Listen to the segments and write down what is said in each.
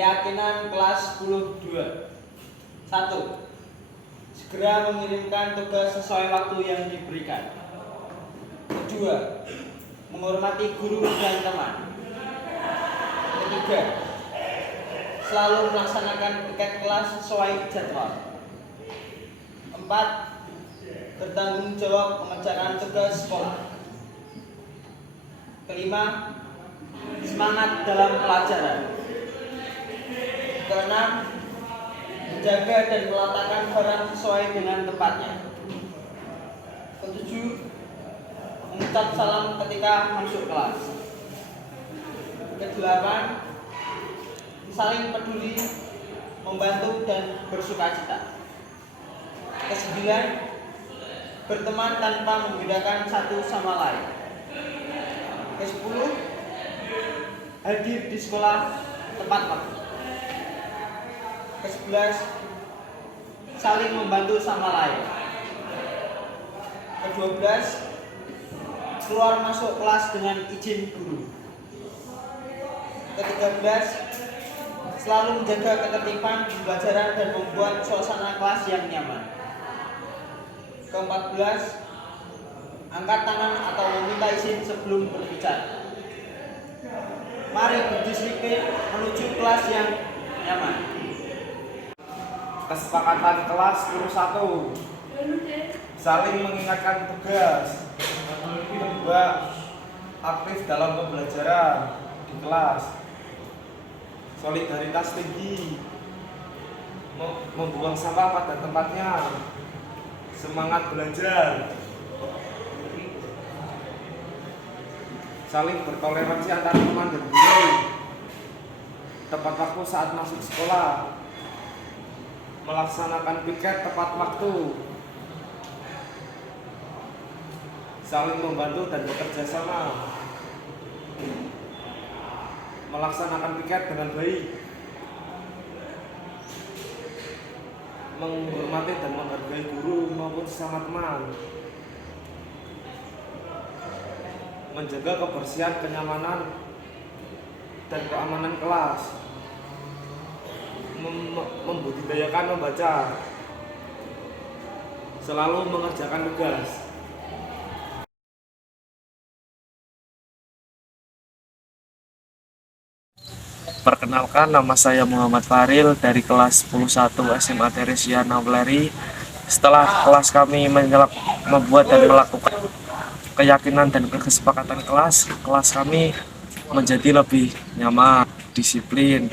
Keyakinan kelas 10-2. 1. Segera mengirimkan tugas sesuai waktu yang diberikan. 2. Menghormati guru dan teman. 3. Selalu melaksanakan piket kelas sesuai jadwal. 4. Bertanggung jawab mengerjakan tugas sekolah. 5. Semangat dalam pelajaran. 6. Menjaga dan meletakkan barang sesuai dengan tempatnya. 7. Mengucap salam ketika masuk kelas. 8. Saling peduli, membantu dan bersukacita. 9. Berteman tanpa membedakan satu sama lain. 10. Hadir di sekolah tepat waktu. 11. Saling membantu sama lain. 12. Keluar masuk kelas dengan izin guru. 13. Selalu menjaga ketertiban di pelajaran dan membuat suasana kelas yang nyaman. 14. Angkat tangan atau meminta izin sebelum berbicara. Mari berdisiplin menuju kelas yang nyaman. Kesepakatan kelas 11. Saling mengingatkan tugas. 2. Aktif dalam pembelajaran di kelas. Solidaritas tinggi. Membuang sampah pada tempatnya. Semangat belajar. Saling bertoleransi antar teman dan guru. Tepat waktu saat masuk sekolah. Melaksanakan piket tepat waktu. Saling membantu dan bekerja sama. Melaksanakan piket dengan baik. Menghormati dan menghargai guru maupun sesama teman. Menjaga kebersihan, kenyamanan, dan keamanan kelas. Membudidayakan membaca. Selalu mengerjakan tugas. Perkenalkan, nama saya Muhammad Faril dari kelas 11 SMA Teresia Navleri. Setelah kelas kami membuat dan melakukan keyakinan dan kesepakatan kelas kami menjadi lebih nyaman, disiplin,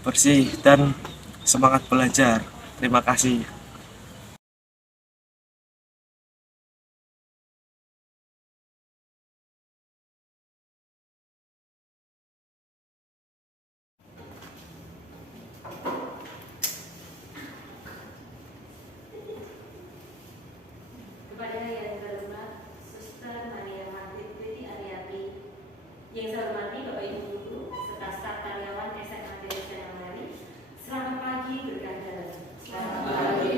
bersih, dan semangat belajar. Terima kasih. Kepada yang terhormat Suster Maria Martin Twiti Ariati, yang saya hormati Bapak Ibu Guru serta staf karyawan SMA Teresia Navleri, selamat pagi berkah dalam. Selamat pagi.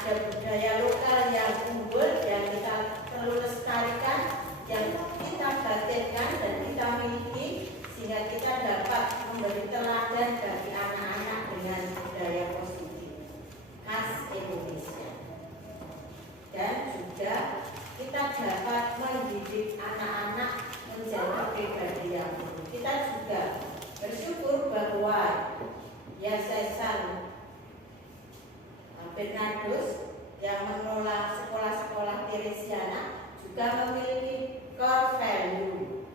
ada budaya lokal yang unggul yang kita perlu lestarikan, yang kita batinkan dan kita miliki, sehingga kita dapat memberi teladan bagi anak-anak dengan budaya positif khas Indonesia. Dan juga kita dapat mendidik anak-anak menjadi pribadi yang baik. Kita juga bersyukur bahwa Yayasan Bernardus yang mengelola sekolah-sekolah Teresiana juga memiliki core value,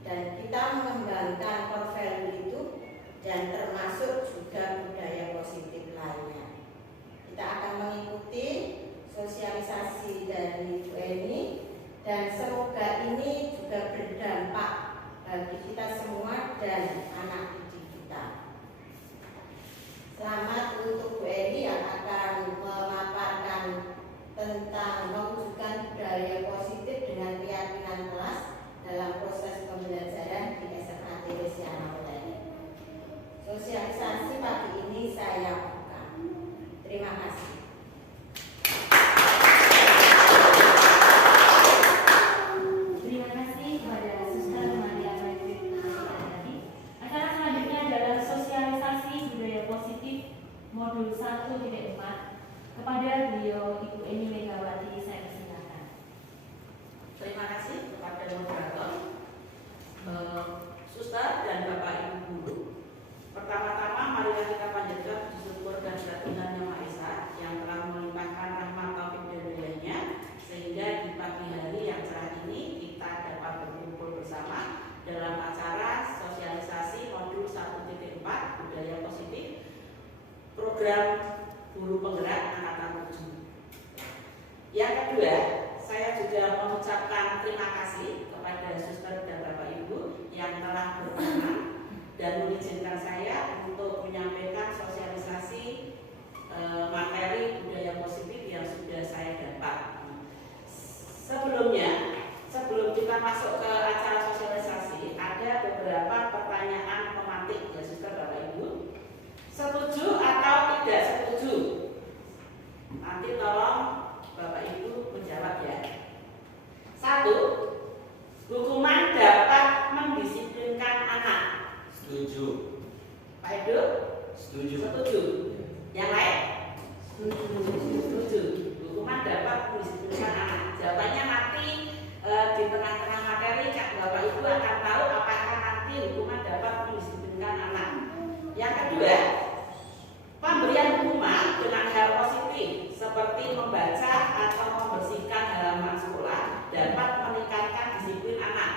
dan kita mengembangkan core value itu dan termasuk juga budaya positif lainnya. Kita akan mengikuti sosialisasi dari Bu Eni, dan semoga ini juga berdampak bagi kita semua dan anak didik kita. Selamat untuk Bu Eni yang akan memaparkan tentang mewujudkan budaya positif dengan keyakinan kelas dalam proses pembelajaran di SMA Teresiana Weleri. Sosialisasi pagi ini saya buka. Terima kasih. Terima kasih kepada Suster Maria Margaret Ariati. Acara selanjutnya adalah sosialisasi budaya positif modul 1.4 kepada beliau Ibu Eni Megawati. Saya persilakan. Terima kasih kepada moderator, Suster dan Bapak Ibu guru. Pertama-tama marilah kita panjatkan puji syukur dan kedatangan Yang Maha Esa yang telah melimpahkan rahmat taufik dan hidayahnya sehingga di pagi hari yang cerah ini kita dapat berkumpul bersama dalam acara sosialisasi modul 1.4 budaya positif program guru penggerak angkatan 7. Yang kedua, saya juga mengucapkan terima kasih kepada Suster dan Bapak Ibu yang telah berkenan dan mengizinkan saya untuk menyampaikan sosialisasi materi budaya positif yang sudah saya dapat. Sebelum kita masuk ke acara sosialisasi, ada beberapa pertanyaan pematik ya Suster Bapak Ibu. Setuju atau tidak setuju? Nanti tolong Bapak Ibu menjawab ya. 1. Hukuman dapat mendisiplinkan anak. Setuju. Pak Edo? Setuju. Setuju. Yang lain? Setuju. Hukuman dapat mendisiplinkan anak. Jawabannya nanti di tengah-tengah materi Bapak Ibu akan tahu apakah nanti hukuman dapat mendisiplinkan anak. Yang kedua, pemberian hukuman dengan hal positif seperti membaca atau membersihkan halaman sekolah dapat meningkatkan disiplin anak.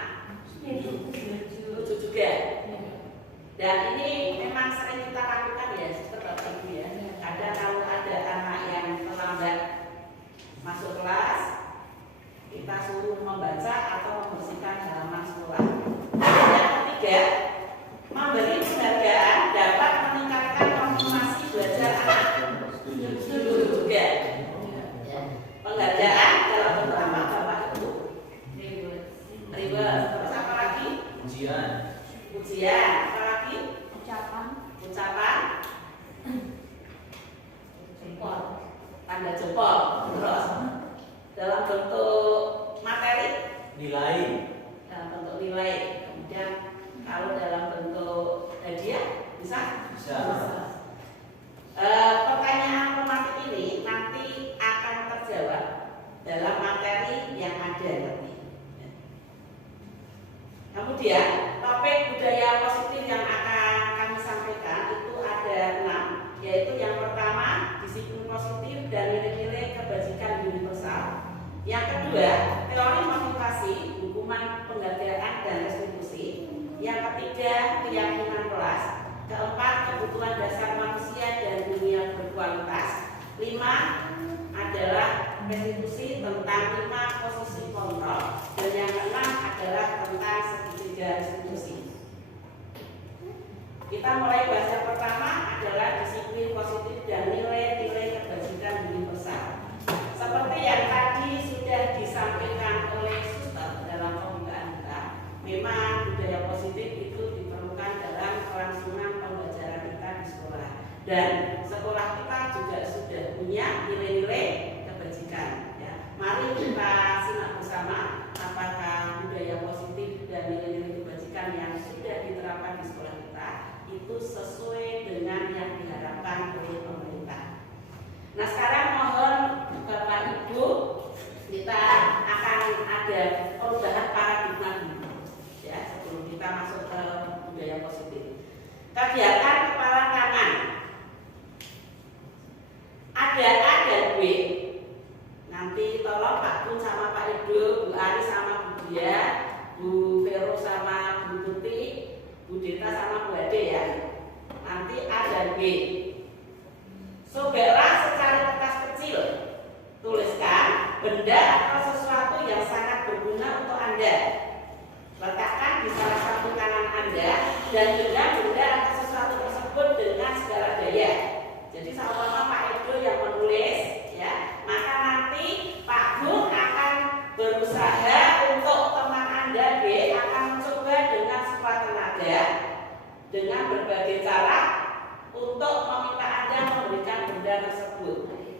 Setuju juga. Dan ini memang sering kita lakukan ya, Suster Bapak Ibu ya. Kadang kalau ada anak yang terlambat masuk kelas, kita suruh membaca atau membersihkan halaman sekolah. Yang ketiga, memberi penghargaan dapat meningkatkan motivasi belajar anak. Setuju juga. Penghargaan dalam bentuk apa Bapak Ibu? Reward. Terus apa lagi? Ujian. Ujian. Apa lagi? Ucapan. Jempol. Tanda jempol. Terus dalam bentuk materi. Nilai. Dalam bentuk nilai. Kemudian kalau dalam bentuk hadiah bisa? Bisa. Pertanyaan pematik ini nanti akan terjawab dalam materi yang ada nanti. Kemudian topik budaya positif yang akan kami sampaikan itu ada 6, yaitu yang pertama disiplin positif dan nilai-nilai kebajikan universal. Yang kedua teori motivasi, hukuman penghargaan dan restitusi. Yang ketiga keyakinan kelas. Keempat kebutuhan dasar manusia dan dunia berkualitas. 5 adalah restitusi tentang 5 posisi kontrol. Dan yang keenam adalah tentang segitiga restitusi. Kita mulai bahas yang pertama adalah disiplin positif dan nilai-nilai kebajikan universal. Seperti yang tadi sudah disampaikan oleh Suster dalam pembukaan kita, memang budaya positif itu diperlukan dalam kelangsungan pembelajaran kita di sekolah. Dan sekolah kita juga sudah punya nilai-nilai kebajikan. Ya. Mari kita simak bersama apakah budaya positif dan nilai-nilai kebajikan yang sudah diterapkan di sekolah kita itu sesuai dengan yang diharapkan oleh pemerintah. Nah, sekarang mohon Bapak Ibu, kita akan ada perubahan paradigma dulu, ya, sebelum kita masuk ke budaya positif. Kegiatan kepala tangan ada A dan B. Nanti tolong Pak Kun sama Pak Edo, Bu Ari sama Bu Dia, Bu Vero sama Bu Tuti, Bu Dita sama Bu Ade ya. Nanti A dan B. Sobeklah secara kertas kecil. Tuliskan benda atau sesuatu yang sangat berguna untuk Anda. Letakkan di salah satu kanan Anda dan benda-benda atau sesuatu tersebut dengan segala daya. Jadi sama-sama Pak Edo yang menulis, ya, maka nanti Pak Gun akan berusaha untuk teman Anda B akan mencoba dengan sekuat tenaga dengan berbagai cara untuk meminta Anda memberikan benda tersebut.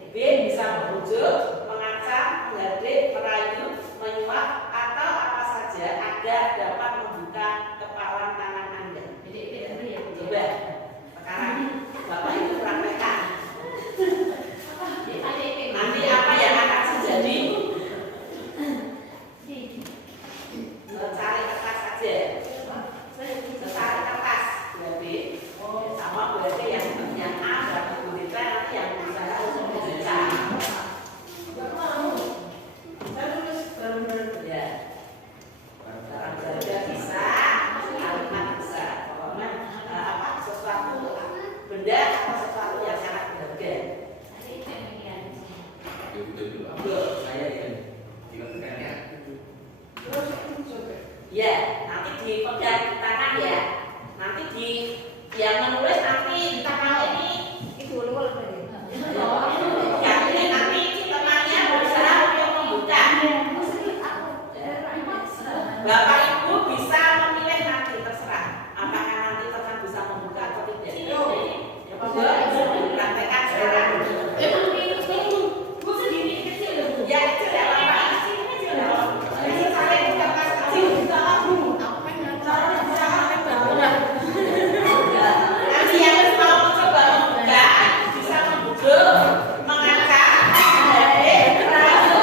B bisa membujuk, mengancam, menghadik, merayu, menyuap, atau apa saja agar dapat membuka kepalan tangan Anda. Coba sekarang Bapak Ibu praktekkan. Nanti apa yang akan terjadi? Cari kertas saja. Cari kertas. Berarti sama berarti yang A berarti Bu Dita, nanti yang berusaha untuk membaca. Ya. Barang-barang bisa, kalimat bisa. Pokoknya sesuatu benda atau sesuatu yang sangat berharga. Ya, nanti dipegang di tangan ya. Nanti di yang menulis nanti di tangan ini. Ya, ini nanti temannya berusaha untuk membuka. Bapak Ibu bisa memilih nanti, terserah. Apakah nanti teman bisa membuka atau tidak? Praktekkan sekarang. Ya, kecil ya Bapak. Nanti yang mau mencoba membuka bisa membujuk, mengangkat, menghadik, merayu.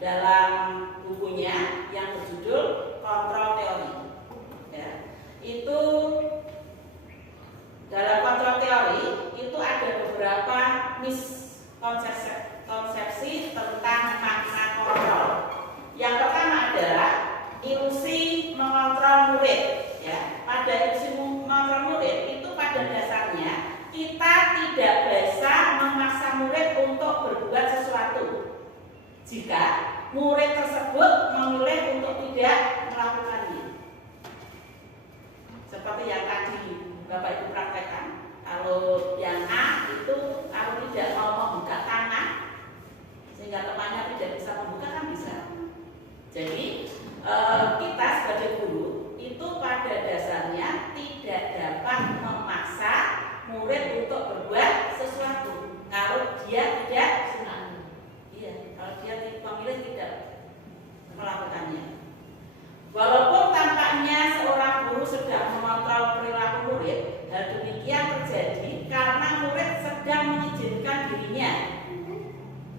dalam bukunya yang berjudul Kontrol Teori. Ya, itu dalam kontrol teori itu ada beberapa miskonsepsi tentang makna kontrol. Yang pertama adalah ilusi mengontrol murid. Ya, pada ilusi mengontrol murid itu pada dasarnya kita tidak bisa memaksa murid untuk berbuat jika murid tersebut memilih untuk tidak melakukannya. Seperti yang tadi Bapak Ibu praktekkan, kalau yang A itu kalau tidak mau membuka tangan sehingga temannya tidak bisa membuka kan bisa. Jadi kita sebagai guru itu pada dasarnya tidak dapat memaksa murid untuk berbuat sesuatu kalau dia tidak kalau dia memilih tidak melakukannya. Walaupun tampaknya seorang guru sedang mengontrol perilaku murid, hal demikian terjadi karena murid sedang mengizinkan dirinya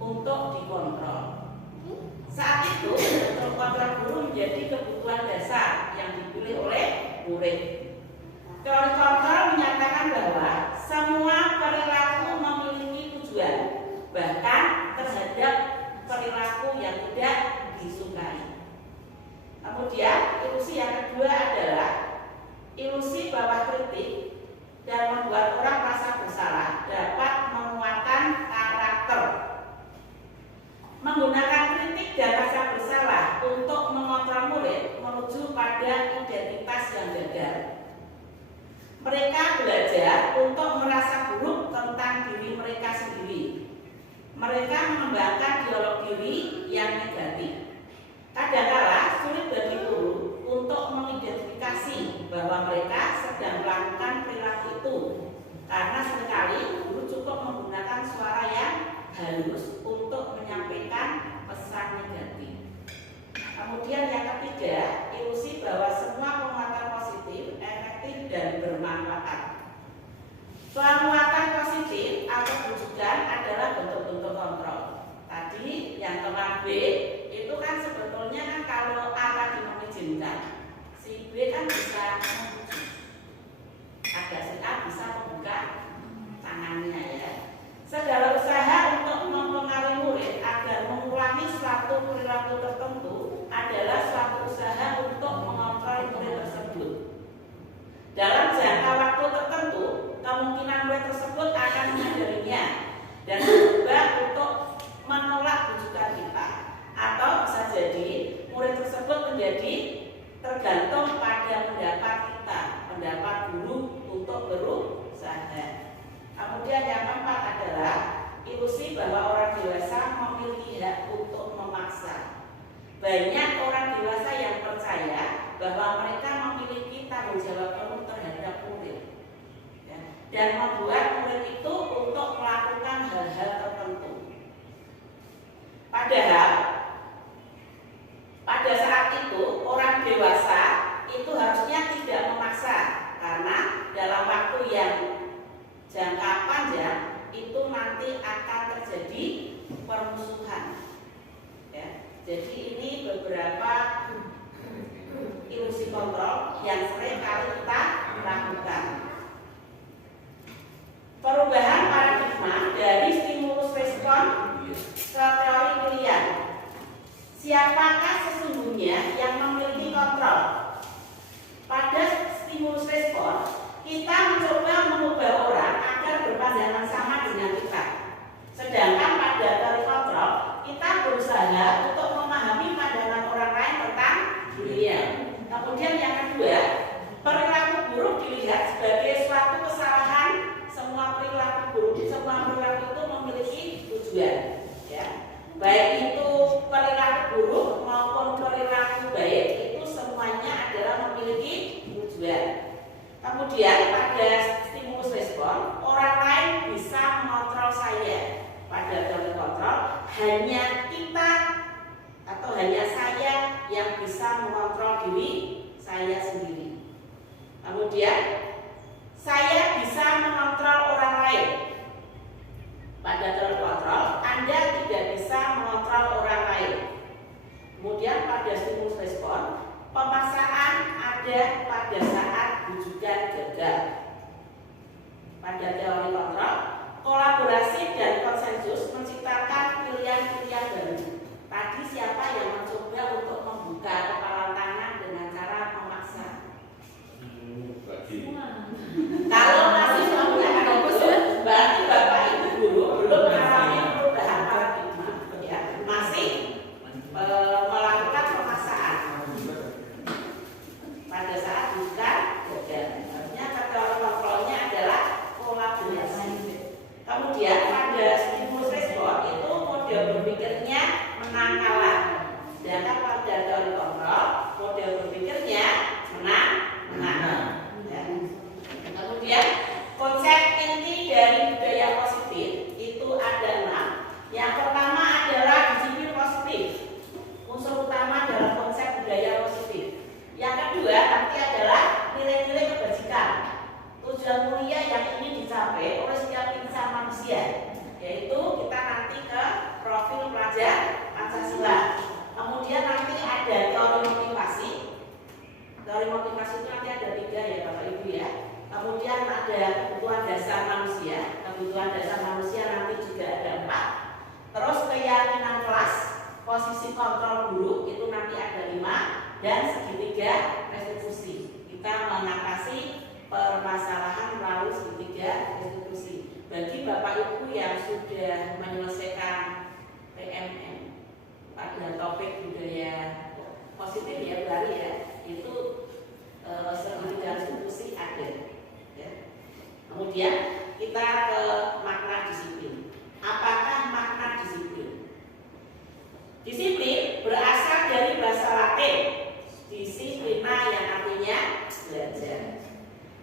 untuk dikontrol. Saat itu, kontrol guru menjadi kebutuhan dasar yang dipilih oleh murid. Teori kontrol menyatakan bahwa semua perilaku memiliki tujuan, bahkan terhadap perilaku yang tidak disukai. Kemudian ilusi yang kedua adalah ilusi bahwa kritik dan membuat orang merasa bersalah dapat menguatkan karakter. Menggunakan kritik dan rasa bersalah untuk mengontrol murid menuju pada identitas yang gagal. Mereka belajar untuk merasa buruk tentang diri mereka sendiri. Mereka mengembangkan dialog diri yang negatif. Kadang-kala sulit bagi guru untuk mengidentifikasi bahwa mereka sedang melakukan perilaku itu, karena seringkali guru cukup menggunakan suara yang halus untuk menyampaikan pesan negatif. Kemudian yang ketiga, ilusi bahwa semua penguatan positif, efektif dan bermanfaat. Penguatan positif atau bujukan adalah bentuk-bentuk kontrol. Tadi yang teman B itu kan sebetulnya kan kalau A tadi mengizinkan, si B kan bisa membujuk agar si A bisa membuka tangannya ya. Segala usaha untuk mempengaruhi murid agar mengulangi suatu perilaku tertentu adalah suatu usaha untuk mengontrol murid tersebut. Dalam jangka waktu tertentu, kemungkinan murid tersebut akan menyadarinya dan mencoba untuk menolak bujukan kita, atau bisa jadi murid tersebut menjadi tergantung pada pendapat kita, pendapat guru untuk berusaha. Kemudian yang keempat adalah ilusi bahwa orang dewasa memiliki hak untuk memaksa. Banyak orang dewasa yang percaya bahwa mereka memiliki tanggung jawab penuh terhadap murid, ya, dan membuat murid itu untuk melakukan hal-hal tertentu. Padahal pada saat itu orang dewasa itu harusnya tidak memaksa, karena dalam waktu yang jangka panjang itu nanti akan terjadi permusuhan. Ya, jadi ini beberapa ilusi kontrol yang sering kali kita lakukan. Perubahan paradigma dari stimulus respon ke teori pilihan. Siapakah sesungguhnya yang memiliki kontrol? Pada stimulus respon, kita mencoba mengubah orang agar berpandangan sama dengan kita. Sedangkan pada teori kontrol, kita berusaha untuk memahami pandangan orang lain tentang dirinya. Kemudian yang kedua, perilaku buruk dilihat sebagai suatu kesalahan. Semua perilaku buruk, semua perilaku itu memiliki tujuan. Ya. Baik itu perilaku buruk maupun perilaku baik, itu semuanya adalah memiliki tujuan. Kemudian pada stimulus respon, orang lain bisa mengontrol saya. Pada teori kontrol, hanya kita atau hanya saya yang bisa mengontrol diri saya sendiri. Kemudian saya bisa mengontrol orang lain. Pada teori kontrol, Anda tidak bisa mengontrol orang lain. Kemudian pada stimulus respon, pemaksaan ada pada saat bujukan gagal. Pada teori kontrol, kolaborasi dan konsensus menciptakan pilihan-pilihan baru. Tadi siapa yang mencoba untuk membuka kepala tangan dengan cara memaksa? Kalau masih menggunakan bagus, Kemudian pada stimulus respon itu model berpikirnya menang kalah. Sedangkan pada teori kontrol model berpikirnya menang menang. Ya. Kemudian konsep inti dari budaya positif itu ada 6. Yang pertama adalah disiplin positif. Unsur utama dalam konsep budaya positif. Yang kedua nanti adalah nilai-nilai kebajikan. Tujuan mulia yang ingin dicapai oleh setiap insan manusia, yaitu kita nanti ke profil pelajar Pancasila. Kemudian nanti ada teori motivasi. Teori motivasi itu nanti ada 3 ya Bapak Ibu ya. Kemudian ada kebutuhan dasar manusia. Kebutuhan dasar manusia nanti juga ada 4. Terus keyakinan kelas, posisi kontrol guru itu nanti ada 5, dan segitiga restitusi. Kita mengatasi permasalahan melalui segitiga restitusi. Bagi Bapak Ibu yang sudah menyelesaikan PMN pada topik budaya positif ya berarti ya, itu segitiga restitusi ada. Ya. Kemudian kita ke makna disiplin. Apakah makna disiplin? Disiplin berasal dari bahasa Latin disiplina yang artinya belajar.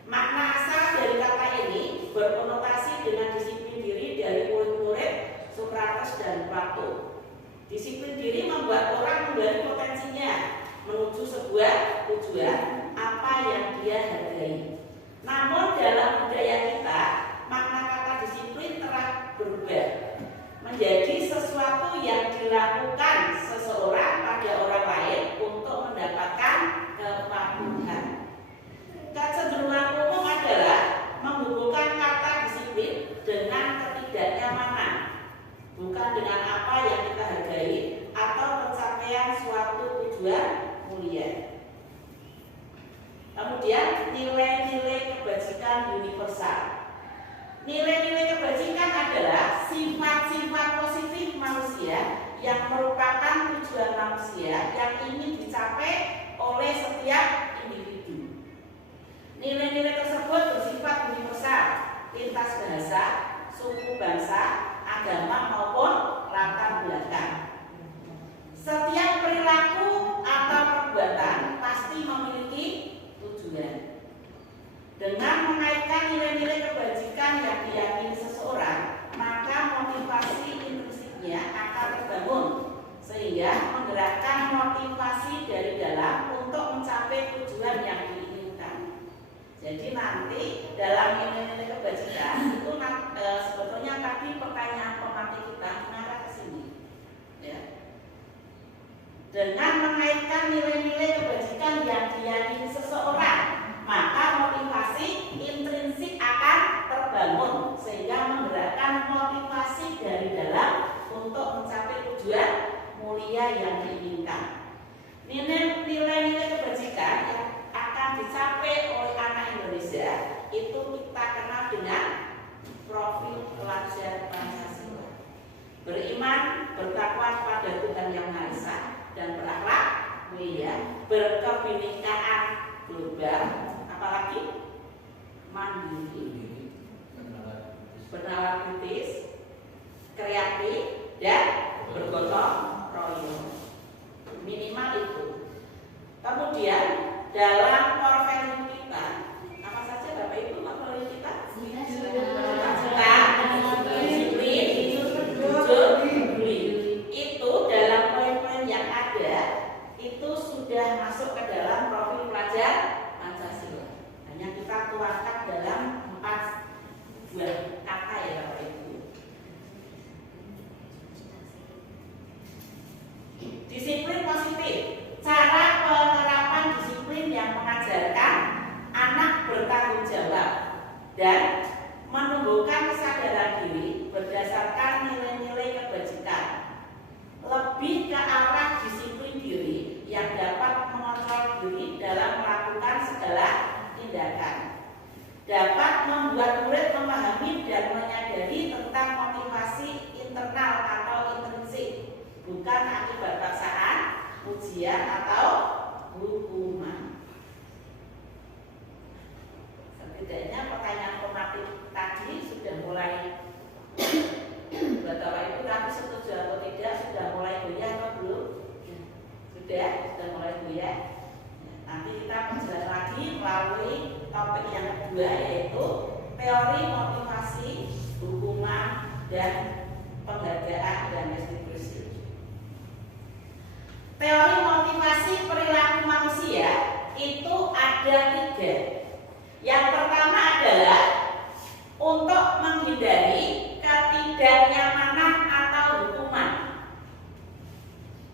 Makna asal dari kata ini berkonotasi dengan disiplin diri dari murid-murid Sokrates dan Plato. Disiplin diri membuat orang menggali potensinya menuju sebuah tujuan apa yang dia hargai. Namun dalam budaya kita, makna kata disiplin telah berubah menjadi sesuatu yang dilakukan seseorang pada orang lain untuk mendapatkan kepatuhan. Kecenderungan umum adalah menghubungkan kata disiplin dengan ketidaknyamanan, bukan dengan apa yang kita hargai atau pencapaian suatu tujuan mulia. Kemudian nilai-nilai kebajikan universal. Nilai-nilai kebajikan adalah sifat-sifat positif manusia yang merupakan tujuan manusia yang ingin dicapai oleh setiap individu. Nilai-nilai tersebut bersifat universal, lintas bahasa, suku bangsa, agama maupun latar belakang. Setiap perilaku atau perbuatan pasti memiliki tujuan. Dengan mengaitkan nilai-nilai kebajikan yang diyakini seseorang, maka motivasi intrinsiknya akan terbangun sehingga menggerakkan motivasi dari dalam untuk mencapai tujuan yang diinginkan. Jadi nanti dalam nilai-nilai kebajikan itu sebetulnya tadi pertanyaan pematih kita mengarah ke sini. Ya. Dengan mengaitkan nilai-nilai kebajikan yang diyakini seseorang, maka motivasi intrinsik akan terbangun sehingga menggerakkan motivasi dari dalam untuk mencapai tujuan mulia yang diinginkan. Nilai-nilai kebajikan yang akan dicapai oleh anak Indonesia itu kita kenal dengan profil pelajar Pancasila. Beriman, bertakwa pada Tuhan Yang Maha Esa dan berakhlak mulia, berkebinekaan global, apalagi mandiri, bernalar kritis, kreatif, dan bergotong royong. Minimal itu. Kemudian dalam core value kita, apa saja Bapak Ibu core value kita? Disiplin, jujur, peduli. Itu dalam poin-poin yang ada itu sudah masuk ke dalam profil pelajar Pancasila. Hanya kita tuangkan dalam 4 buah kata ya Bapak Ibu. Disiplin positif. Cara penerapan disiplin yang mengajarkan anak bertanggung jawab dan menumbuhkan kesadaran diri berdasarkan nilai-nilai kebajikan. Lebih ke arah disiplin diri yang dapat mengontrol diri dalam melakukan segala tindakan. Dapat membuat murid memahami dan menyadari tentang motivasi internal atau intrinsik, bukan akibat paksaan, ujian atau hukuman. Setidaknya pertanyaan pematih tadi sudah mulai melalui topik yang kedua, yaitu teori motivasi, hukuman, dan penghargaan dan restitusi. Teori motivasi perilaku manusia itu ada 3. Yang pertama adalah untuk menghindari ketidaknyamanan atau hukuman.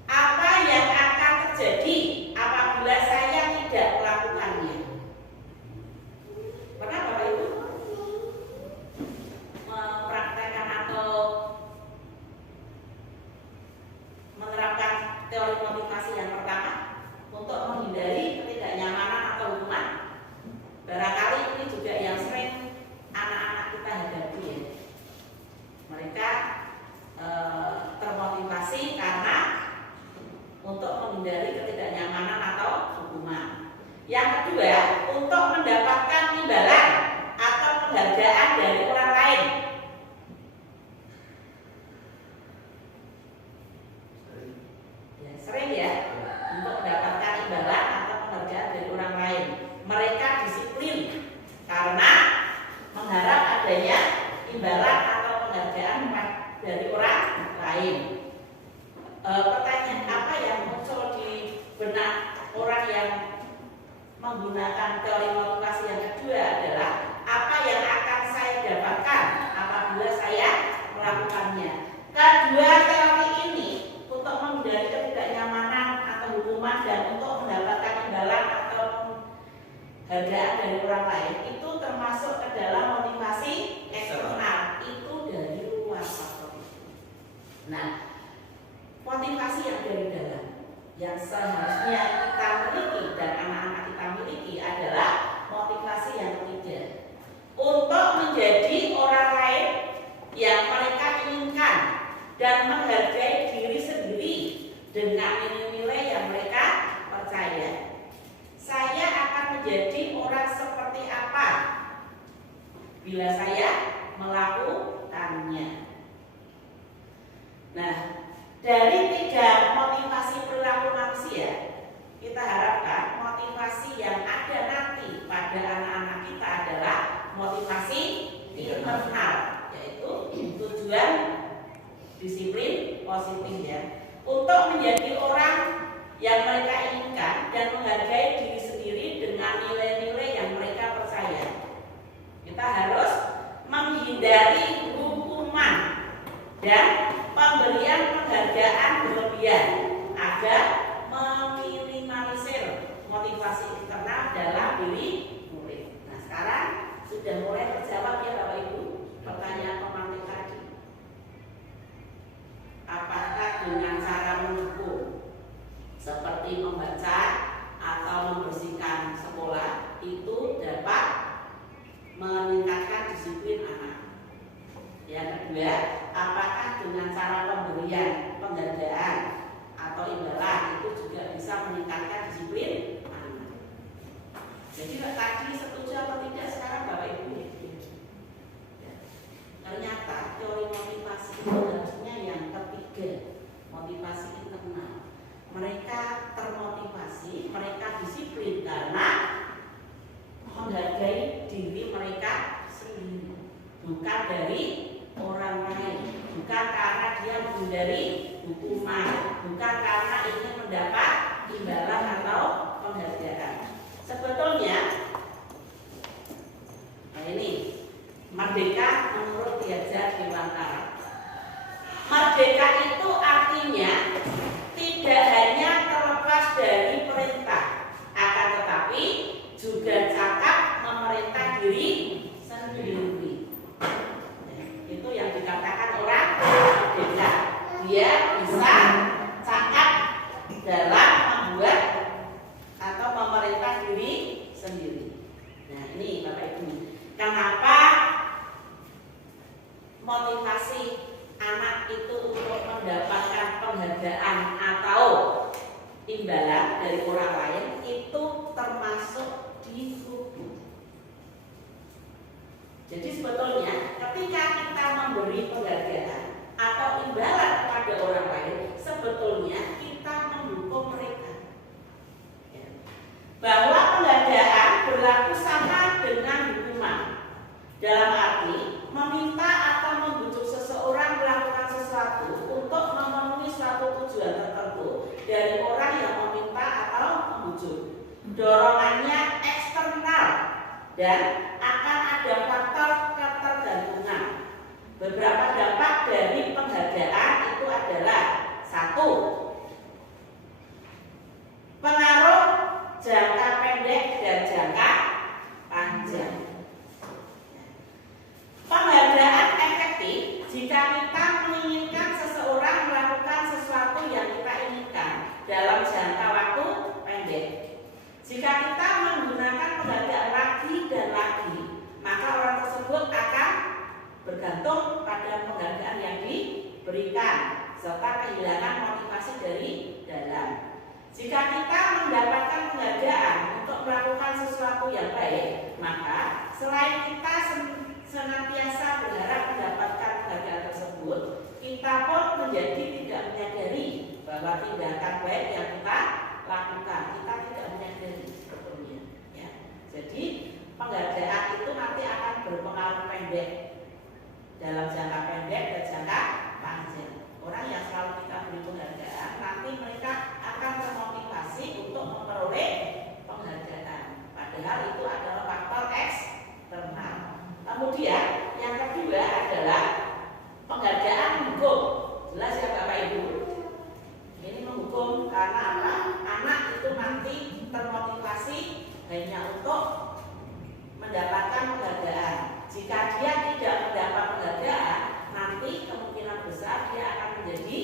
Apa yang akan terjadi apabila saya tidak melakukannya? Pernah Bapak Ibu mempraktekkan atau menerapkan teori motivasi yang pertama untuk menghindari ketidaknyamanan atau hukuman? Barangkali ini juga yang sering anak-anak kita hadapi ya. Mereka termotivasi karena untuk menghindari ketidaknyamanan atau hukuman. Yang kedua, untuk mendapatkan imbalan atau penghargaan dari orang lain. Ya, sering ya, untuk mendapatkan imbalan atau penghargaan dari orang lain. Mereka disiplin karena mengharap adanya imbalan atau penghargaan dari orang lain. Pertanyaan apa yang muncul di benak orang yang menggunakan teori motivasi yang kedua adalah apa yang akan saya dapatkan apabila saya melakukannya. Kedua teori ini untuk menghindari ketidaknyamanan atau hukuman dan untuk mendapatkan imbalan atau penghargaan dari orang lain itu termasuk ke dalam motivasi eksternal, itu dari luar faktor. Nah, motivasi yang dari dalam yang seharusnya kita miliki dan anak-anak kita miliki adalah motivasi yang ketiga, untuk menjadi orang lain yang mereka inginkan dan menghargai diri sendiri dengan nilai-nilai yang mereka percaya. Saya akan menjadi orang seperti apa bila saya melakukannya. Nah, dari 3 motivasi perilaku manusia, kita harapkan motivasi yang ada nanti pada anak-anak kita adalah motivasi internal, yaitu tujuan disiplin positif ya, untuk menjadi orang yang mereka inginkan dan menghargai diri sendiri dengan nilai-nilai yang mereka percaya. Kita harus menghindari hukuman dan pemberian penghargaan berlebihan agar meminimalisir motivasi internal dalam diri murid. Nah, sekarang sudah mulai terjawab ya Bapak Ibu pertanyaan pemantik tadi. Apakah dengan cara mendukung seperti membaca atau membersihkan sekolah itu dapat meningkatkan disiplin anak? Yang kedua, apakah dengan cara pemberian penghargaan atau imbalan itu juga bisa meningkatkan disiplin anak? Jadi tadi setuju atau tidak sekarang Bapak Ibu? Ya. Ternyata teori motivasi itu harusnya yang ketiga, motivasi internal. Mereka termotivasi, mereka disiplin karena menghargai diri mereka sendiri, bukan dari orang lain, bukan karena dia menghindari hukuman, bukan karena ingin mendapat imbalan atau penghargaan. Sebetulnya, nah ini merdeka menurut Diajar Dewantara. Merdeka itu artinya tidak hanya terlepas dari perintah, akan tetapi juga cakap memerintah diri sendiri. Itu yang dikatakan orang merdeka. Dia bisa cakap dalam membuat atau memerintah diri sendiri. Nah, ini Bapak Ibu, kenapa motivasi anak itu untuk mendapatkan penghargaan atau imbalan dari orang lain itu termasuk di hukum. Jadi sebetulnya ketika kita memberi penghargaan atau imbalan kepada orang lain, sebetulnya kita mendukung mereka. Bahwa penghargaan Dalam arti meminta atau membujuk seseorang melakukan sesuatu untuk memenuhi suatu tujuan tertentu dari orang yang meminta atau membujuk. Dorongannya eksternal dan akan ada faktor ketergantungan. Beberapa dampak dari penghargaan itu adalah: 1. Pengaruh jangka pendek dan jangka panjang. Penghargaan efektif jika kita menginginkan seseorang melakukan sesuatu yang kita inginkan dalam jangka waktu pendek. Jika kita menggunakan penghargaan lagi dan lagi, maka orang tersebut akan bergantung pada penghargaan yang diberikan serta kehilangan motivasi dari dalam. Jika kita mendapatkan penghargaan untuk melakukan sesuatu yang baik, maka selain kita senantiasa berharap mendapatkan penghargaan tersebut, kita pun menjadi tidak menyadari bahwa tindakan baik yang kita lakukan, kita tidak menyadari sebetulnya. Ya. Jadi penghargaan itu nanti akan berpengaruh pendek dalam jangka pendek dan jangka panjang. Orang yang selalu kita beri penghargaan, nanti mereka akan termotivasi untuk memperoleh penghargaan. Padahal itu adalah faktor eksternal. Kemudian yang kedua adalah penghargaan menghukum. Jelas ya Bapak Ibu? Ini menghukum karena apa? Anak itu nanti termotivasi hanya untuk mendapatkan penghargaan. Jika dia tidak mendapat penghargaan, nanti kemungkinan besar dia akan menjadi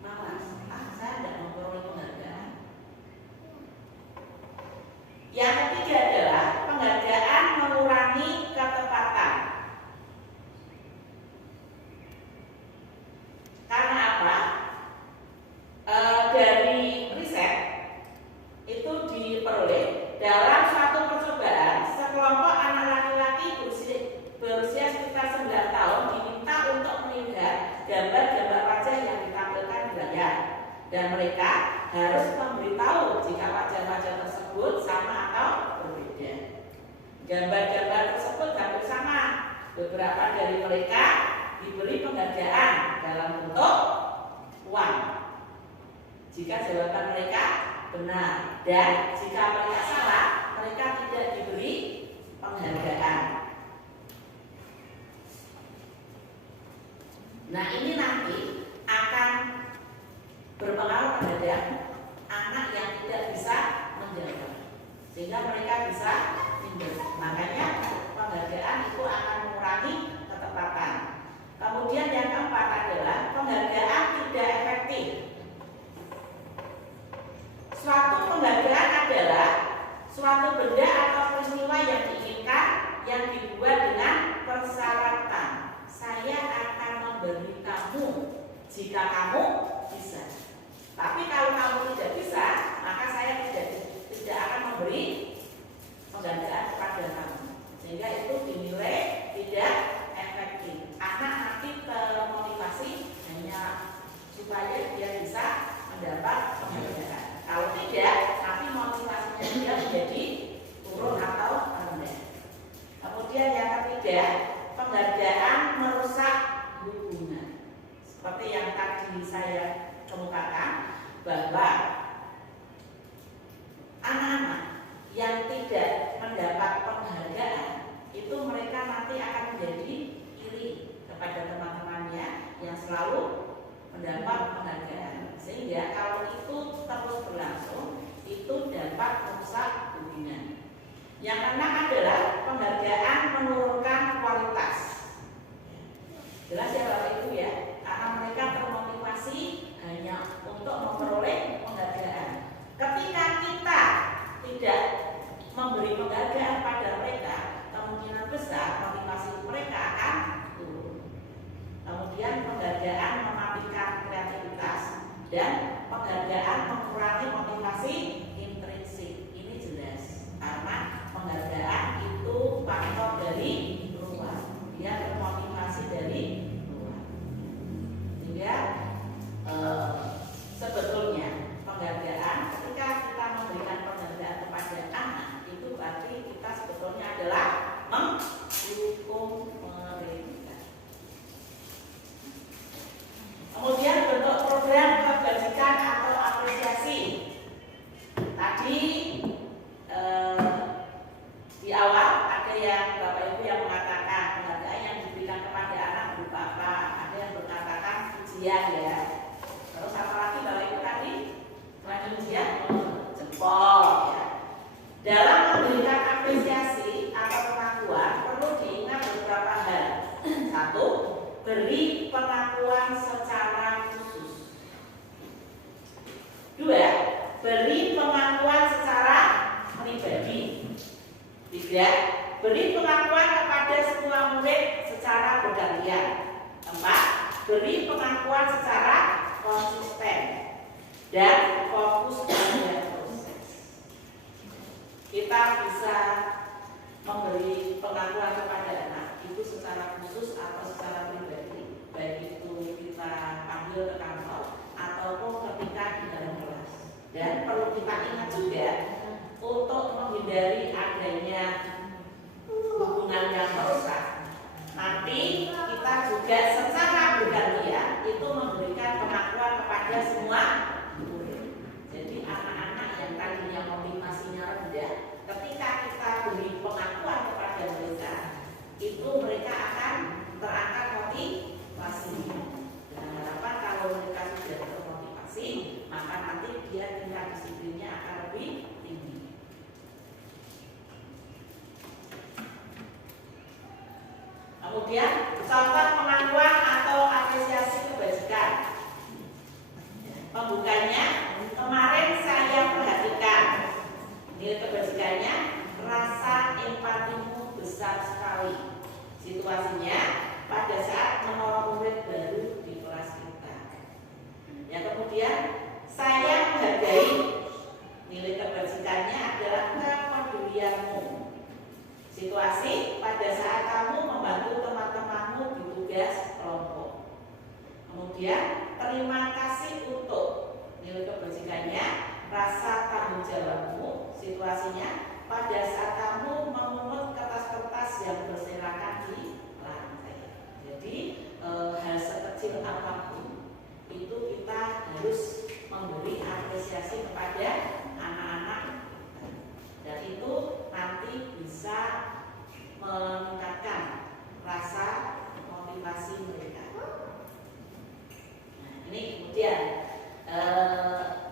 malas. Saya tidak memperoleh penghargaan. Yang ketiga adalah penghargaan mengurangi ketepatan. Karena apa? Dari riset itu diperoleh dalam suatu percobaan, sekelompok anak laki-laki berusia sekitar 9 tahun diminta untuk melihat gambar-gambar wajah yang ditampilkan di layar, dan mereka harus memberitahu jika wajah-wajah tersebut sama atau berbeda. Gambar-gambar tersebut hampir sama. Beberapa dari mereka diberi penghargaan dalam bentuk uang jika jawaban mereka benar, dan jika mereka salah, mereka tidak diberi penghargaan. Nah, ini nanti akan berpengaruh pada anak yang tidak bisa menjawab, sehingga mereka bisa minder. Makanya penghargaan itu akan mengurangi ketepatan. Kemudian yang keempat adalah penghargaan tidak efektif. Suatu penghargaan adalah suatu benda atau peristiwa yang diinginkan yang dibuat dengan persyaratan. Saya akan memberi kamu jika kamu bisa. Tapi kalau kamu tidak bisa, maka saya tidak akan memberi penghargaan kepada kamu. Sehingga itu dinilai tidak efektif. Anak nanti termotivasi hanya supaya dia bisa mendapat penghargaan. Kalau tidak, nanti motivasinya dia menjadi turun atau rendah. Kemudian yang ketiga, penghargaan merusak hubungan. Seperti yang tadi saya kemukakan, bahwa anak-anak yang tidak mendapat penghargaan itu mereka nanti akan menjadi iri kepada teman-temannya yang selalu mendapat penghargaan. Sehingga kalau itu terus berlangsung, itu dapat merusak hubungan. Yang keenam adalah penghargaan menurunkan kualitas. Jelas ya Bapak Ibu ya, karena mereka termotivasi hanya untuk memperoleh penghargaan. Ketika kita tidak memberi penghargaan pada mereka, kemungkinan besar motivasi mereka akan turun. Kemudian penghargaan mematikan kreativitas dan penghargaan mengurangi motivasi intrinsik. Ini jelas karena penghargaan itu faktor dari luar, dia termotivasi dari luar. ujian ya. Terus apa lagi Bapak Ibu tadi? Selain ujian, jempol ya. Dalam memberikan apresiasi atau pengakuan perlu diingat beberapa hal. Satu, beri pengakuan secara khusus. Dua, beri pengakuan secara pribadi. Tiga, beri pengakuan kepada semua murid secara bergantian. Empat, beri pengakuan secara konsisten dan fokus pada proses. Kita bisa memberi pengakuan kepada anak itu secara khusus atau secara pribadi, baik itu kita panggil ke kantor ataupun ketika di dalam kelas. Dan perlu kita ingat juga untuk menghindari adanya hubungan yang merusak. Nanti kita juga secara bergantian itu memberikan pengakuan kepada semua murid. Jadi anak-anak yang tadinya motivasinya rendah, ketika kita beri pengakuan kepada mereka, itu mereka akan terangkat motivasi. Dan harapan kalau mereka sudah termotivasi, maka nanti dia tingkat disiplinnya akan lebih tinggi. Kemudian contoh pengakuan atau apresiasi kebajikan. Pembukanya kemarin saya perhatikan. Nilai kebajikannya, rasa empatimu besar sekali. Situasinya pada saat menolong murid baru di kelas kita. Yang kemudian saya menghargai. Nilai kebajikannya adalah kepedulianmu. Situasi pada saat kamu membantu teman-temanmu di tugas kelompok. Kemudian terima kasih untuk. Nilai kebajikannya rasa tanggung jawabmu. Situasinya pada saat kamu memungut kertas-kertas yang berserakan di lantai. Jadi hal sekecil apapun itu kita harus memberi apresiasi kepada anak-anak, dan itu nanti bisa meningkatkan rasa motivasi mereka. Nah, ini kemudian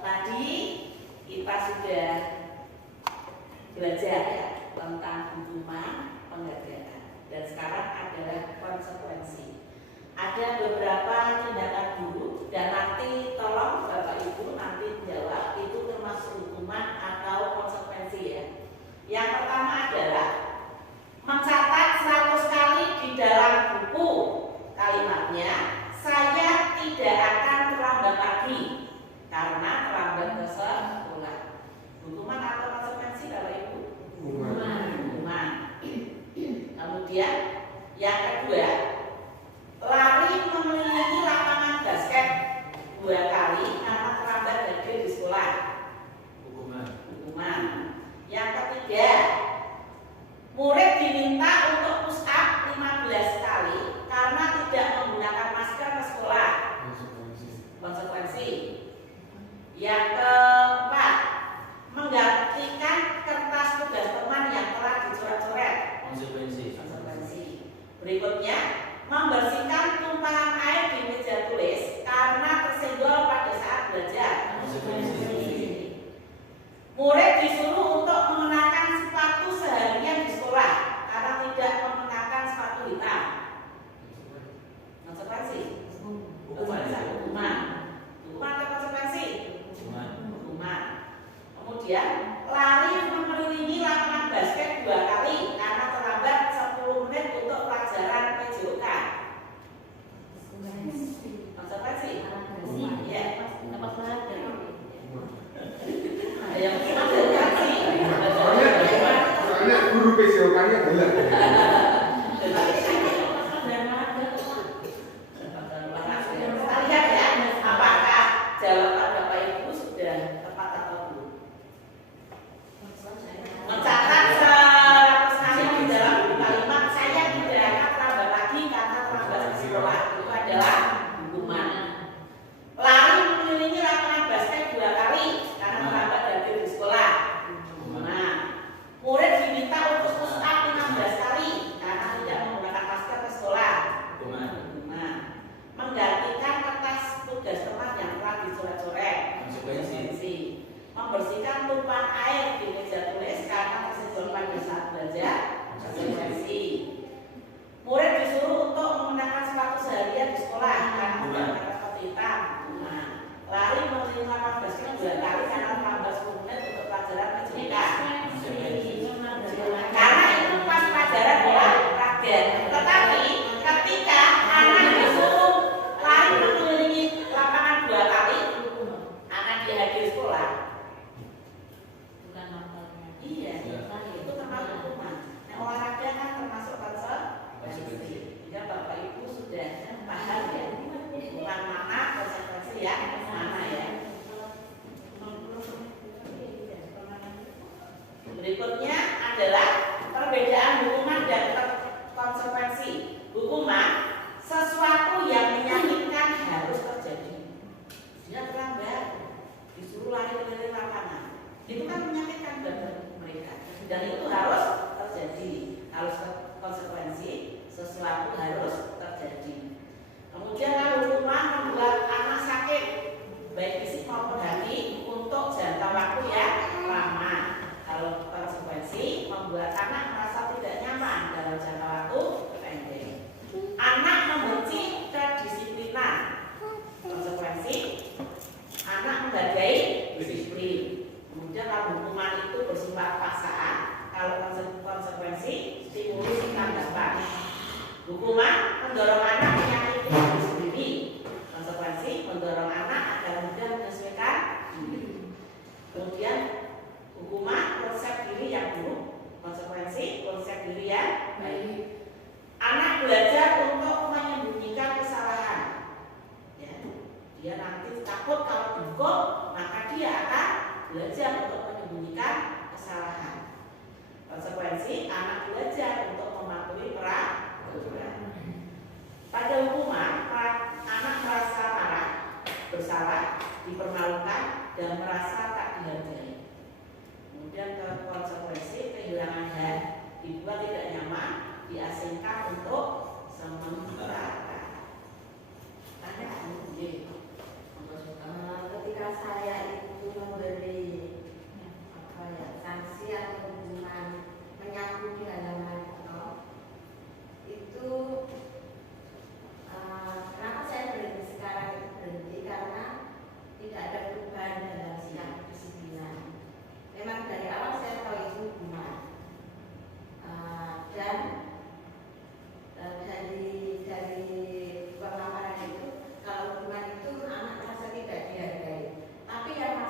tadi kita sudah belajar ya tentang hukuman, penghargaan, dan sekarang adalah konsekuensi. Ada beberapa tindakan guru, dan nanti tolong Bapak Ibu nanti jawab itu termasuk hukuman atau konsekuensi ya. Yang pertama adalah mencatat 100 kali di dalam buku kalimatnya, saya tidak akan terlambat lagi karena terlambat ke sekolah. Hukuman atau konsekuensi Bapak Ibu? Hukuman. Kemudian yang kedua, lari mengelilingi lapangan basket 2 kali karena terlambat hadir di sekolah. Hukuman. Yang ketiga, murid diminta untuk push up 15 kali karena tidak menggunakan masker ke sekolah. Konsekuensi. Yang keempat, menggantikan kertas tugas teman yang telah dicoret-coret. Konsekuensi. Berikutnya, membersihkan tumpahan air di meja tulis karena tersenggol pada saat belajar. Murid disuruh untuk mengenakan sepatu seharian di sekolah karena tidak mengenakan sepatu hitam. Konsekuensi. Hukuman. Hukuman atau konsekuensi? Hukuman. Kemudian lari mengelilingi lapangan basket 2 kali karena terlambat 10 menit untuk pelajaran PJOK. Konsekuensi. Ya. Yang konsekuensi. Hukuman mendorong anak menyakiti diri sendiri. Konsekuensi mendorong anak agar mudah menyesuaikan diri. Kemudian hukuman konsep diri yang buruk. Konsekuensi konsep diri yang baik. Anak belajar untuk menyembunyikan kesalahan. Ya, dia nanti takut kalau dihukum, maka dia akan belajar untuk menyembunyikan kesalahan. Konsekuensi anak belajar untuk mematuhi peraturan. Pada hukuman, anak merasa marah, bersalah, dipermalukan, dan merasa tak dihargai. Kemudian ke konsekuensi kehilangan hak, dibuat tidak nyaman, diasingkan untuk sementara. Ada ketika saya itu memberi sanksi atau hukuman menyapu di halaman itu kenapa saya berhenti sekarang itu berhenti karena tidak ada perubahan dalam sikap kedisiplinan. Memang dari awal saya tahu itu hukuman dan dari pemaparan itu kalau hukuman itu anak merasa tidak dihargai, tapi yang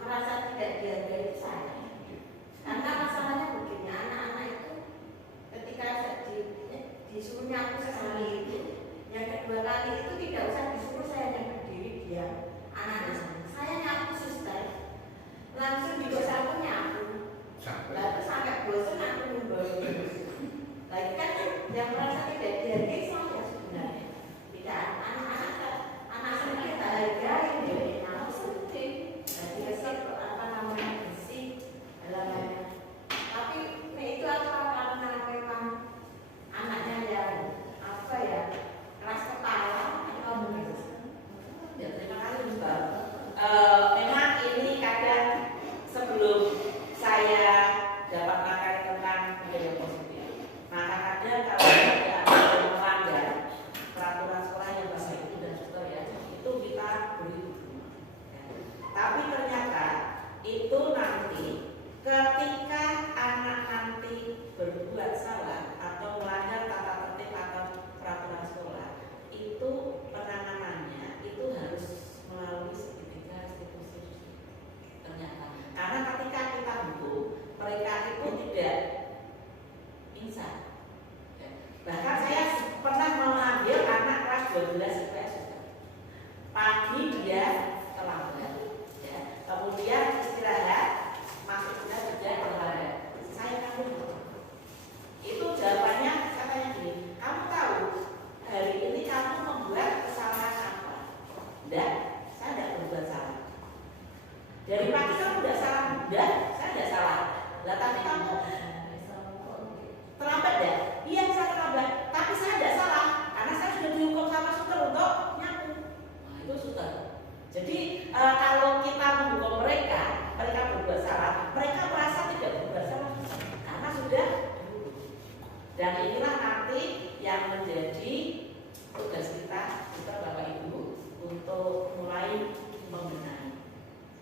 merasa tidak dihargai itu saya. Karena masalahnya begini, anak-anak itu ketika disuruh nyapu sekali itu, yang kedua kali itu tidak usah disuruh, saya yang berdiri diam. Anak-anak saya nyapu suster, langsung juga sapu nyapu. Lalu sampai bosan aku membawa terus. Lagi kan yang merasa tidak dihargai saya sebenarnya. Tidak anak-anak saya kita hargai, jadi mau sedih. Jadi kesel apa namanya bersih halamannya. Tapi itu apa karena memang anaknya yang apa ya keras kepala atau begitu. Ya, terima kasih Mbak. Memang ini kadang sebelum saya dapat materi tentang budaya positif, maka kadang kalau ada yang melanggar peraturan sekolah yang bahasa ibu dan suster ya, itu kita beri hukuman. Ya. Tapi ternyata itu nanti ketika anak nanti berbuat salah atau melanggar tata tertib atau peraturan sekolah, itu penanganannya itu harus melalui segitiga restitusi. Ternyata karena ketika kita hukum, mereka itu tidak instan. Ya. Bahkan saya pernah mengambil anak kelas 12 IPS. Pagi dia terlambat, ya. Kemudian istirahat, masuk sudah kerja terlambat. Saya kabur. Itu jawabannya katanya gini, kamu tahu hari ini kamu membuat kesalahan apa? Tidak, saya tidak berbuat salah. Dari pagi kamu tidak salah, tidak, saya tidak salah. Lah tapi kamu terlambat ya? Iya saya terlambat, tapi saya tidak salah karena saya sudah dihukum sama suster untuk nyapu. Nah itu suster. Jadi kalau kita menghukum mereka berbuat salah, mereka merasa tidak berbuat salah karena sudah dihukum. Dan inilah nanti yang menjadi tugas kita Bapak Ibu untuk mulai membenahi.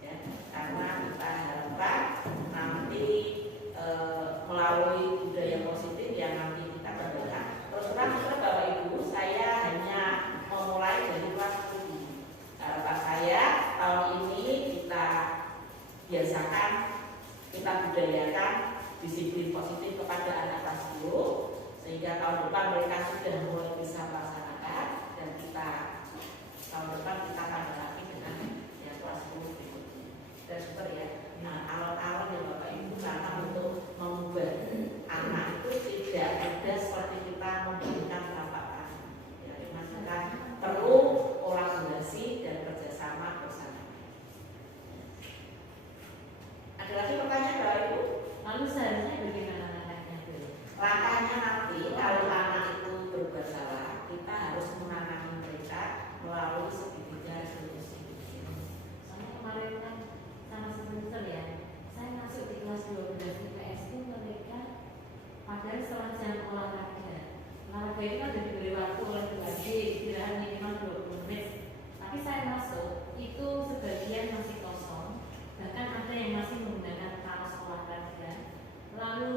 Ya, karena kita harapkan nanti melalui budaya positif yang nanti kita kembangkan. Terus terang Bapak Ibu, saya hanya memulai dari kelas 7. Harapan saya tahun ini kita biasakan, kita budayakan disiplin positif kepada anak kelas 10 sehingga tahun depan mereka sudah mulai bisa melaksanakan dan kita tahun depan kita akan lagi dengan yang kelas 10 berikutnya. Dan super ya. Nah, awal-awal ya Bapak Ibu karena untuk mengubah anak itu tidak ada seperti kita memberikan telapak tangan. Ya, dimaksudkan perlu kolaborasi dan kerjasama bersama. Ada lagi pertanyaan Bapak Ibu? Lalu seharusnya bagaimana langkahnya Bu? Langkahnya nanti kalau anak itu berbuat salah, kita harus menangani mereka melalui segitiga restitusi. Soalnya kemarin kan sama semester ya, saya masuk di kelas 12 IPS itu mereka padahal setelah jam olahraga itu kan sudah diberi waktu oleh Bu Ade istirahat minimal 20 menit. Tapi saya masuk itu sebagian masih kosong, bahkan ada yang masih menggunakan kaos olahraga. Lalu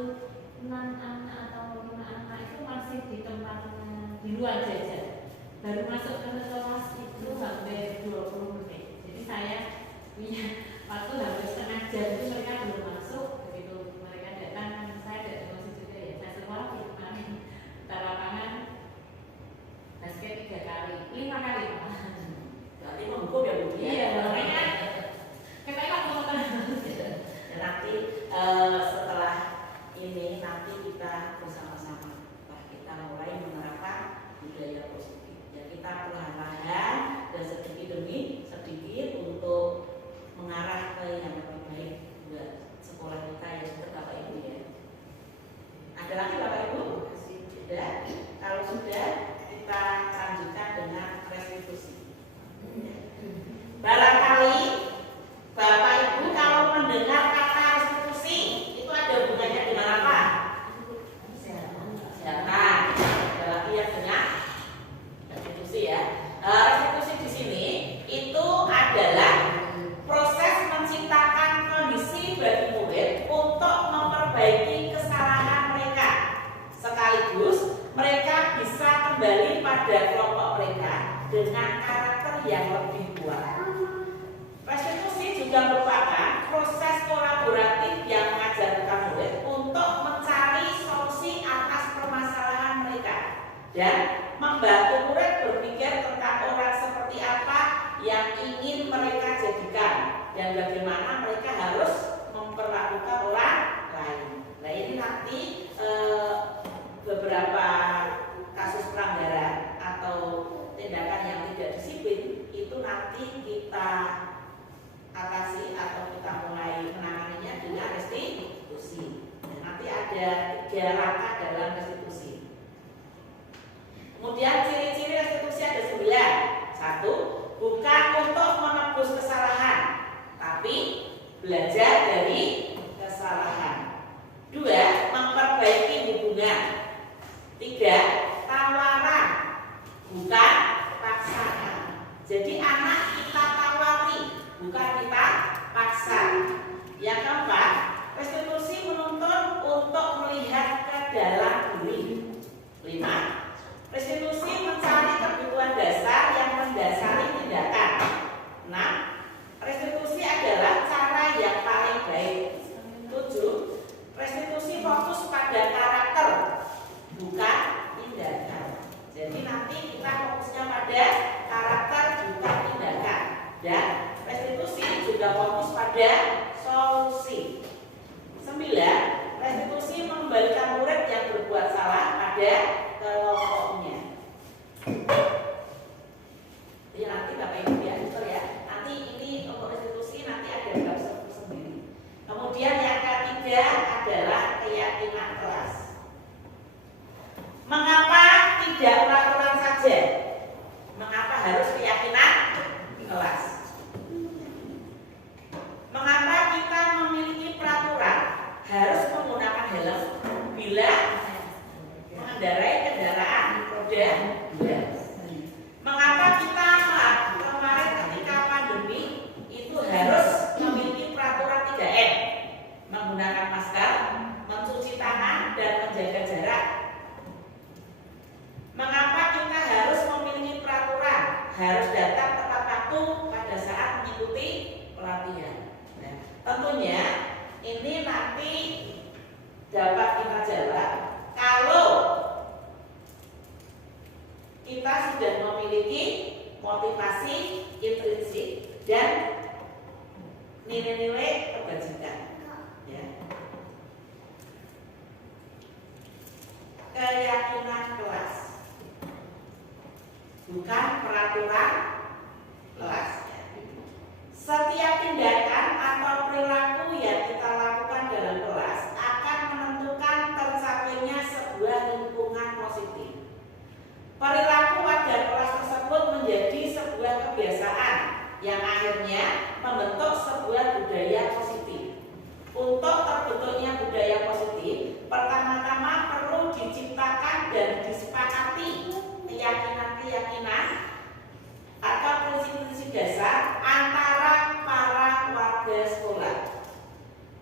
6 anak atau 5 anak itu masih di tempat duluan jajan. Baru masuk ke kelas itu hampir 20 menit. Jadi saya punya waktu hampir setengah jam itu mereka belum masuk. Begitu mereka datang, saya ada emosi juga ya. Saya sekolah di kemarin di lapangan basket 3 kali, 5 kali malah. Berarti menghukum ya Bu? Iya, mereka kita teman. Dan nanti setelah ini nanti kita bersama-sama kita mulai menerapkan budaya positif. Ya kita perlahan-lahan dan sedikit demi sedikit untuk mengarah ke yang lebih baik buat sekolah kita ya, sudah Bapak Ibu ya. Ada lagi Bapak Ibu? Sudah. Kalau sudah kita lanjutkan dengan restitusi. Barangkali Bapak Ibu kalau mendengar kata restitusi itu ada hubungannya dengan apa? Kesehatan. Ada lagi yang dengan restitusi ya. Restitusi di sini itu adalah proses menciptakan kondisi bagi murid untuk memperbaiki kesalahan mereka, sekaligus mereka bisa kembali pada kelompok mereka dengan karakter yang lebih kuat. Restitusi juga merupakan proses kolaboratif yang mengajarkan murid untuk mencari solusi atas permasalahan mereka dan membantu murid berpikir tentang orang seperti apa yang ingin mereka jadikan dan bagaimana mereka harus memperlakukan orang lain. Nah ini nanti beberapa kasus pelanggaran atau tindakan yang tidak disiplin itu nanti kita atasi atau kita mulai menanganinya dengan restitusi. Dan nanti ada 3 langkah dalam restitusi. Kemudian ciri-ciri restitusi ada 9. 1. Bukan untuk menebus kesalahan, tapi belajar dari kesalahan. 2. Memperbaiki hubungan. 3. Tawaran, bukan paksaan. Jadi anak kita tawari, bukan kita paksa. Yang keempat, restitusi menuntut untuk melihat ke dalam diri. 5. Restitusi mencari kebutuhan dasar yang mendasari tindakan. 6. Restitusi adalah cara yang paling baik. 7. Restitusi fokus pada karakter, bukan tindakan. Jadi nanti kita fokusnya pada karakter, bukan tindakan. Dan restitusi juga fokus pada solusi. 9. Restitusi mengembalikan murid yang berbuat salah pada kelompoknya. Jadi nanti Bapak Ibu diatur ya. Nanti ini untuk restitusi nanti ada grafik sendiri. Kemudian yang ketiga adalah keyakinan kelas. Mengapa tidak peraturan saja? Mengapa harus keyakinan kelas? Mengapa kita memiliki peraturan harus menggunakan helm bila mengendarai kendaraan roda 2? Mengapa kita kemarin ketika pandemi itu harus memiliki peraturan 3M? Menggunakan masker, mencuci tangan, dan menjaga jarak. Mengapa kita harus memiliki peraturan harus datang tepat waktu pada saat mengikuti pelatihan? Nah, tentunya ini nanti dapat kita jawab kalau kita sudah memiliki motivasi intrinsik dan nilai-nilai kebajikan. Ya. Keyakinan kelas, bukan peraturan kelas. Setiap tindakan atau perilaku yang kita lakukan dalam kelas akan menentukan tercapainya sebuah lingkungan positif. Perilaku pada kelas tersebut menjadi sebuah kebiasaan yang akhirnya membentuk sebuah budaya positif. Untuk terbentuknya budaya positif, pertama-tama perlu diciptakan dan disepakati keyakinan-keyakinan atau prinsip-prinsip dasar antara para warga sekolah.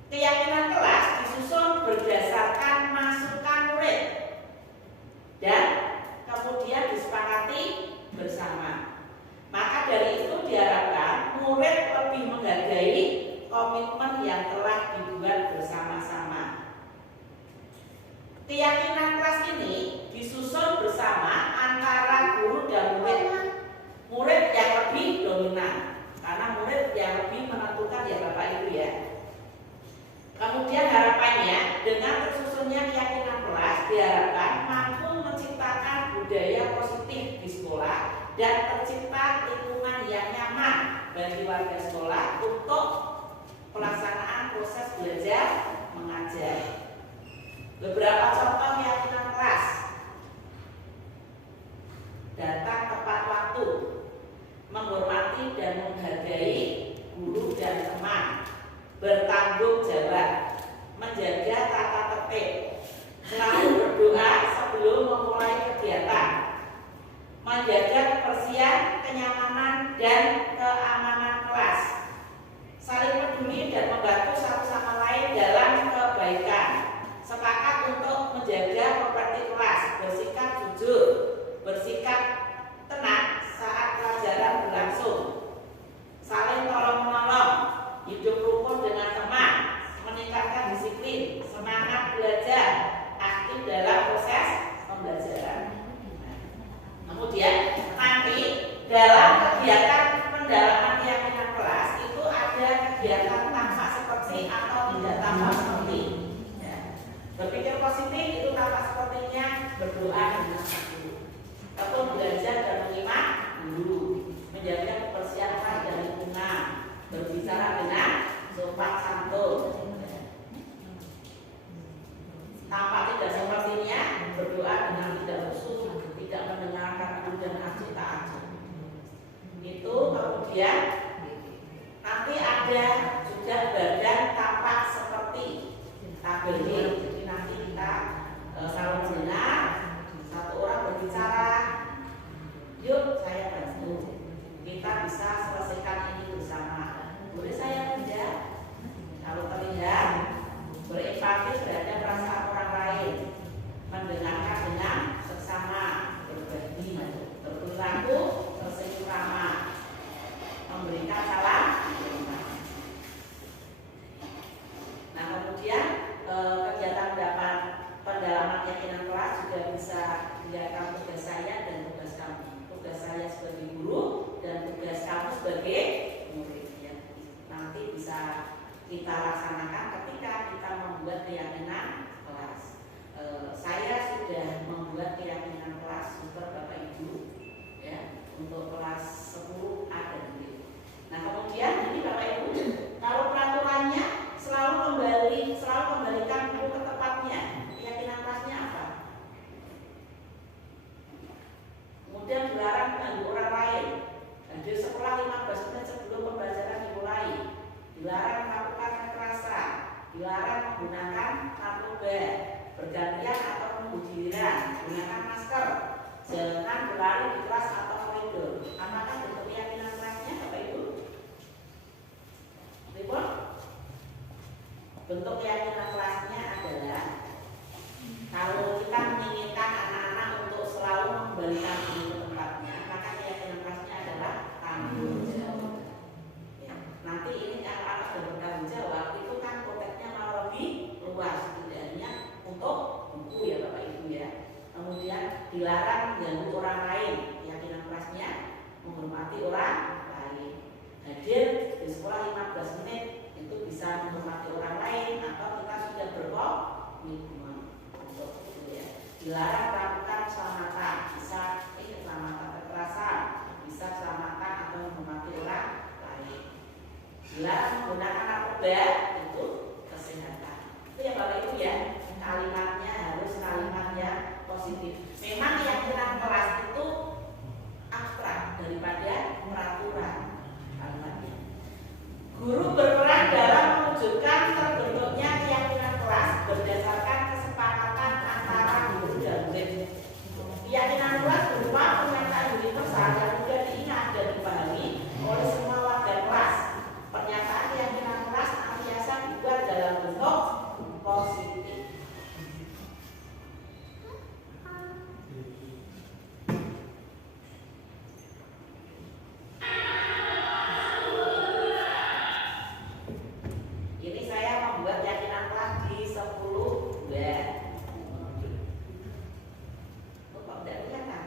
Keyakinan kelas disusun berdasarkan masukan murid dan kemudian warga sekolah untuk pelaksanaan proses belajar mengajar. Beberapa contoh keyakinan kelas: datang tepat waktu, menghormati dan menghargai guru dan teman, bertanggung jawab, menjaga tata tertib, selalu berdoa sebelum memulai kegiatan, menjaga kebersihan, kenyamanan, dan keamanan kelas, saling peduli dan membantu satu sama lain dalam kebaikan, sepakat untuk menjaga properti kelas, bersikap jujur, bersikap tenang saat pelajaran berlangsung, saling tolong-menolong, hidup rukun dengan teman, meningkatkan disiplin, semangat belajar, aktif dalam proses pembelajaran. Kemudian nanti dalam kegiatan pendalaman keyakinan kelas itu ada kegiatan tampak seperti atau tidak tampak seperti. Ya. Berpikir positif itu tampak sepertinya berdoa dengan guru, ataupun belajar dan menyimak guru, menjaga kebersihan dan lingkungan, berbicara dengan sopan santun. Tampak tidak sepertinya berdoa dengan tidak khusyuk, tidak mendengarkan guru dan asyik tak asyik. Itu kemudian nanti ada juga badan tampak seperti tabelnya. Jadi nanti kita kalau mendengar satu orang berbicara, yuk saya bantu, kita bisa selesaikan ini bersama. Boleh saya pindah? Kalau terlihat berempati terhadap perasaan orang lain, mendengarkan dengan seksama, berbagi, berperilaku tersenyum ramah, memberikan salam. Nah kemudian kegiatan pendalaman keyakinan kelas juga bisa dilihat tugas saya dan tugas kamu. Tugas saya sebagai guru dan tugas kamu sebagai murid. Ya. Nanti bisa kita laksanakan ketika kita membuat keyakinan kelas. Saya sudah membuat keyakinan kelas super Bapak Ibu, ya, untuk kelas 10 A dan B. Nah kemudian ini Bapak Ibu, kalau peraturannya selalu kembalikan guru ke tempatnya. Keyakinan kelasnya apa? Kemudian dilarang mengganggu orang lain. Hadir sekolah 15 menit sebelum pembelajaran dimulai. Dilarang melakukan kekerasan. Dilarang menggunakan narkoba, bergantian atau menunggu giliran, gunakan masker, jangan berlari di kelas atau koridor. Apakah bentuk keyakinan kelasnya Bapak Ibu? Ribon? Bentuk keyakinan kelasnya adalah kalau kita menginginkan anak-anak untuk selalu mengembalikan diri ke tempatnya, maka keyakinan kelasnya adalah tanggung jawab. Ya. Nanti ini kalau anak bertanggung jawab itu kan konteksnya malah lebih luas, tidak hanya untuk buku ya Bapak Ibu ya. Kemudian dilarang mengganggu orang lain, keyakinan kelasnya menghormati orang lain. Hadir di sekolah 15 menit itu bisa menghormati orang lain atau kita sudah berkomitmen untuk itu ya. Dilarang melakukan keselamatan, bisa keselamatan kekerasan, bisa keselamatan atau menghormati orang lain. Dilarang menggunakan narkoba, itu kesehatan. Itu ya Bapak Ibu ya, kalimatnya harus kalimat yang positif. Memang keyakinan kelas itu abstrak daripada peraturan kalimatnya. Guru berperan dalam mewujudkan terbentuknya keyakinan kelas berdasarkan kesepakatan antara guru dan murid. Keyakinan kelas berupa pernyataan universal yang mudah diingat dan dipahami oleh semua warga kelas. Pernyataan keyakinan kelas biasa dibuat dalam bentuk positif. Ini saya membuat keyakinan kelas di 10 bulan. Kok tidak kelihatan?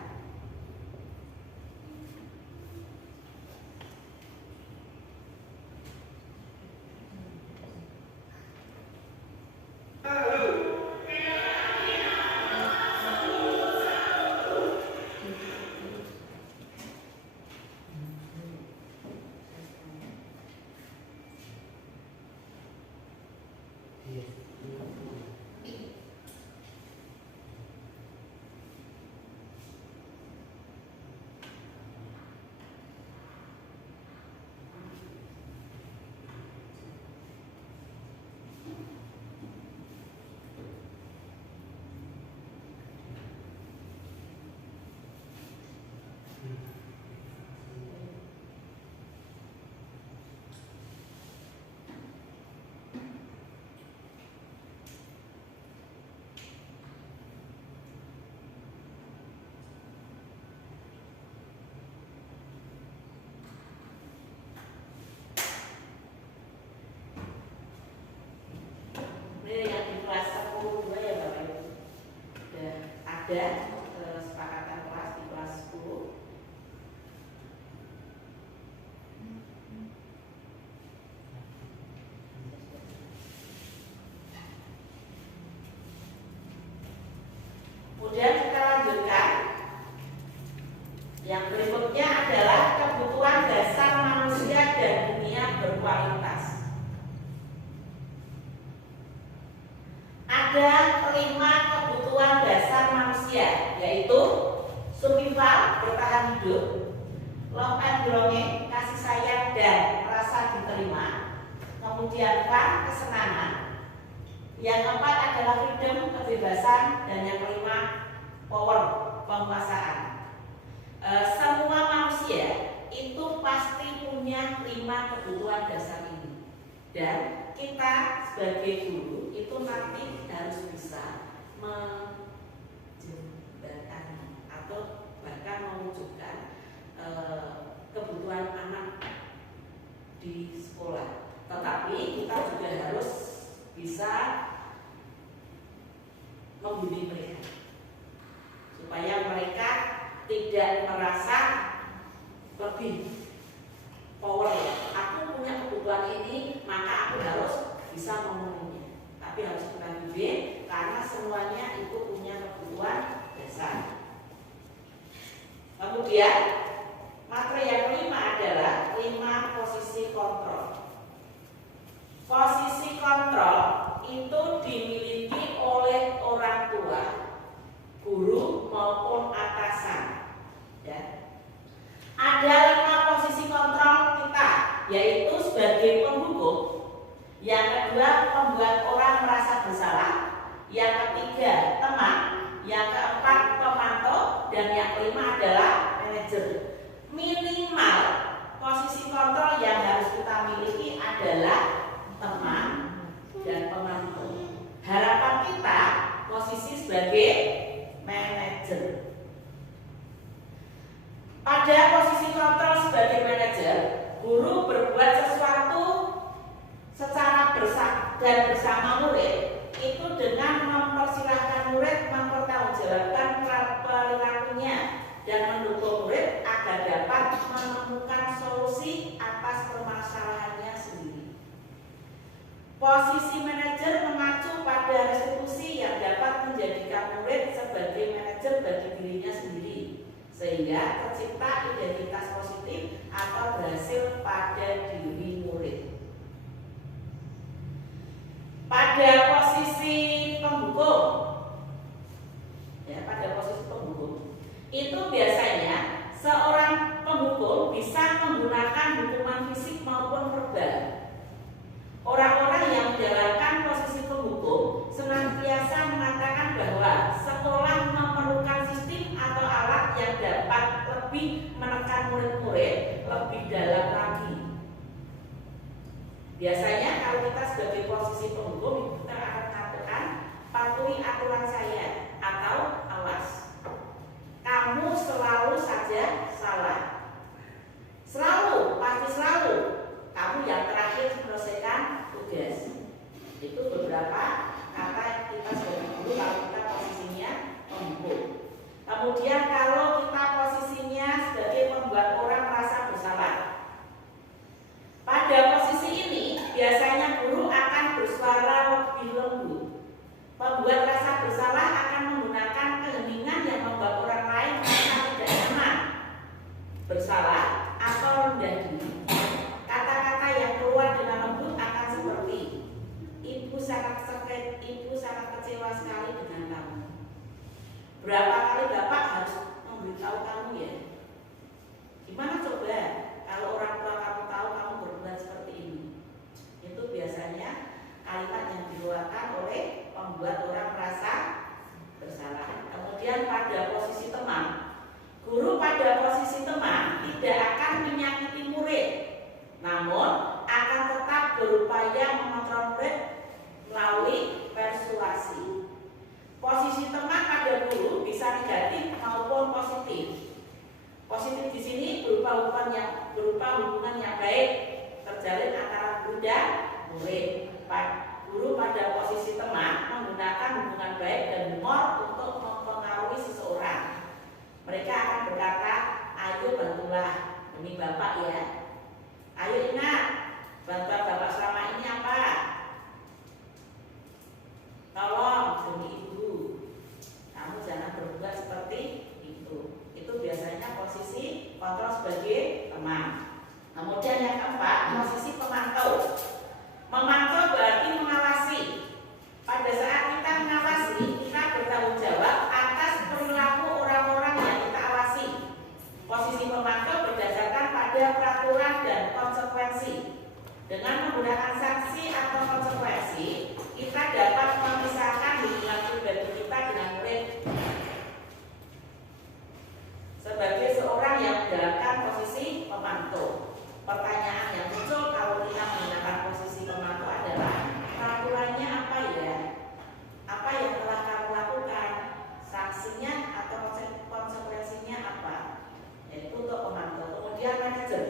ada kesepakatan kelas di kelas 10. Kemudian kita lanjutkan. Yang berikutnya adalah kebutuhan dasar manusia dan dunia berkualitas. Ada 5 kebutuhan dasar manusia, yaitu survival, bertahan hidup, love and belonging, kasih sayang dan rasa diterima. Kemudian fun, kesenangan. Yang keempat adalah freedom, kebebasan, dan yang kelima power, penguasaan. Semua manusia itu pasti punya 5 kebutuhan dasar ini, dan kita sebagai guru itu nanti harus bisa menjembatani atau bahkan mewujudkan kebutuhan anak di sekolah. Tetapi kita juga harus bisa membimbing mereka supaya mereka tidak merasa lebih power. Aku punya kebutuhan ini, maka aku harus bisa memenuhinya. Tapi harus kita bimbing karena semuanya itu punya kebutuhan dasar. Kemudian materi yang kelima adalah 5 posisi kontrol. Posisi kontrol itu dimiliki oleh orang tua, guru maupun atasan. Ya. Ada 5 posisi kontrol kita, yaitu sebagai penghukum, yang kedua membuat orang merasa bersalah, yang ketiga teman, yang keempat pemantau, dan yang kelima adalah manajer. Minimal posisi kontrol yang harus kita miliki adalah teman dan pemantau. Harapan kita posisi sebagai manajer. Pada posisi kontrol sebagai manajer, guru berbuat sesuatu secara bersama murid itu dengan mempersilahkan murid mempertanggungjawabkan perilakunya dan mendukung murid agar dapat menemukan solusi atas permasalahannya sendiri. Posisi manajer mengacu pada restitusi yang dapat menjadikan murid sebagai manajer bagi dirinya sendiri, sehingga tercipta identitas positif atau berhasil pada diri murid. Pada posisi penghukum, itu biasanya seorang penghukum bisa menggunakan hukuman fisik maupun verbal. Orang-orang yang menjalankan posisi penghukum senantiasa mengatakan bahwa sekolah memerlukan sistem atau alat yang dapat lebih menekan murid-murid lebih dalam lagi. Biasanya kalau kita sebagai posisi penghukum, kita akan katakan patuhi aturan saya atau awas. Kamu selalu saja salah. Selalu, pasti selalu. Kamu yang terakhir menyelesaikan tugas. Itu beberapa kata kita sebagai guru kalau kita posisinya penghukum. Kemudian kalau kita posisinya sebagai membuat orang merasa bersalah. Pada posisi ini biasanya guru akan bersuara lebih lembut. Pembuat rasa bersalah akan menggunakan keheningan yang membuat orang lain merasa tidak nyaman, bersalah atau rendah diri. Kata-kata yang keluar dengan lembut akan seperti, Ibu sangat kecewa sekali dengan kamu. Berapa kali Bapak harus memberitahu kamu ya? Gimana coba kalau orang tua kamu tahu kamu berbuat seperti ini? Itu biasanya kalimat yang dikeluarkan oleh membuat orang merasa bersalah. Kemudian pada posisi teman, guru pada posisi teman tidak akan menyakiti murid, namun akan tetap berupaya mengontrol murid melalui persuasi. Posisi teman pada guru bisa negatif maupun positif. Positif di sini berupa hubungan yang baik terjalin antara guru dan murid. Guru pada posisi teman menggunakan hubungan baik dan humor untuk mempengaruhi ayolah demi Bapak ya. Ayo ingat, bantuan Bapak selama ini apa? Tolong demi Ibu. Kamu jangan berbuat seperti itu. Itu biasanya posisi kontrol sebagai teman. Kemudian yang keempat, posisi pemantau. Memantau berarti mengawasi. Pada saat kita mengawasi, kita bertanggung jawab atas perilaku orang-orang yang kita awasi. Posisi pemantau berdasarkan pada peraturan dan konsekuensi. Dengan menggunakan sanksi atau konsekuensi, kita dapat memisahkan hubungan pribadi kita dengan murid. Sebagai seorang yang menjalankan posisi pemantau, pertanyaan yang muncul kalau kita menggunakan posisi pemantau adalah peraturannya apa ya? Apa yang telah kamu lakukan? Sanksinya atau konsekuensinya apa? Yaitu untuk pemantau. Kemudian manajer.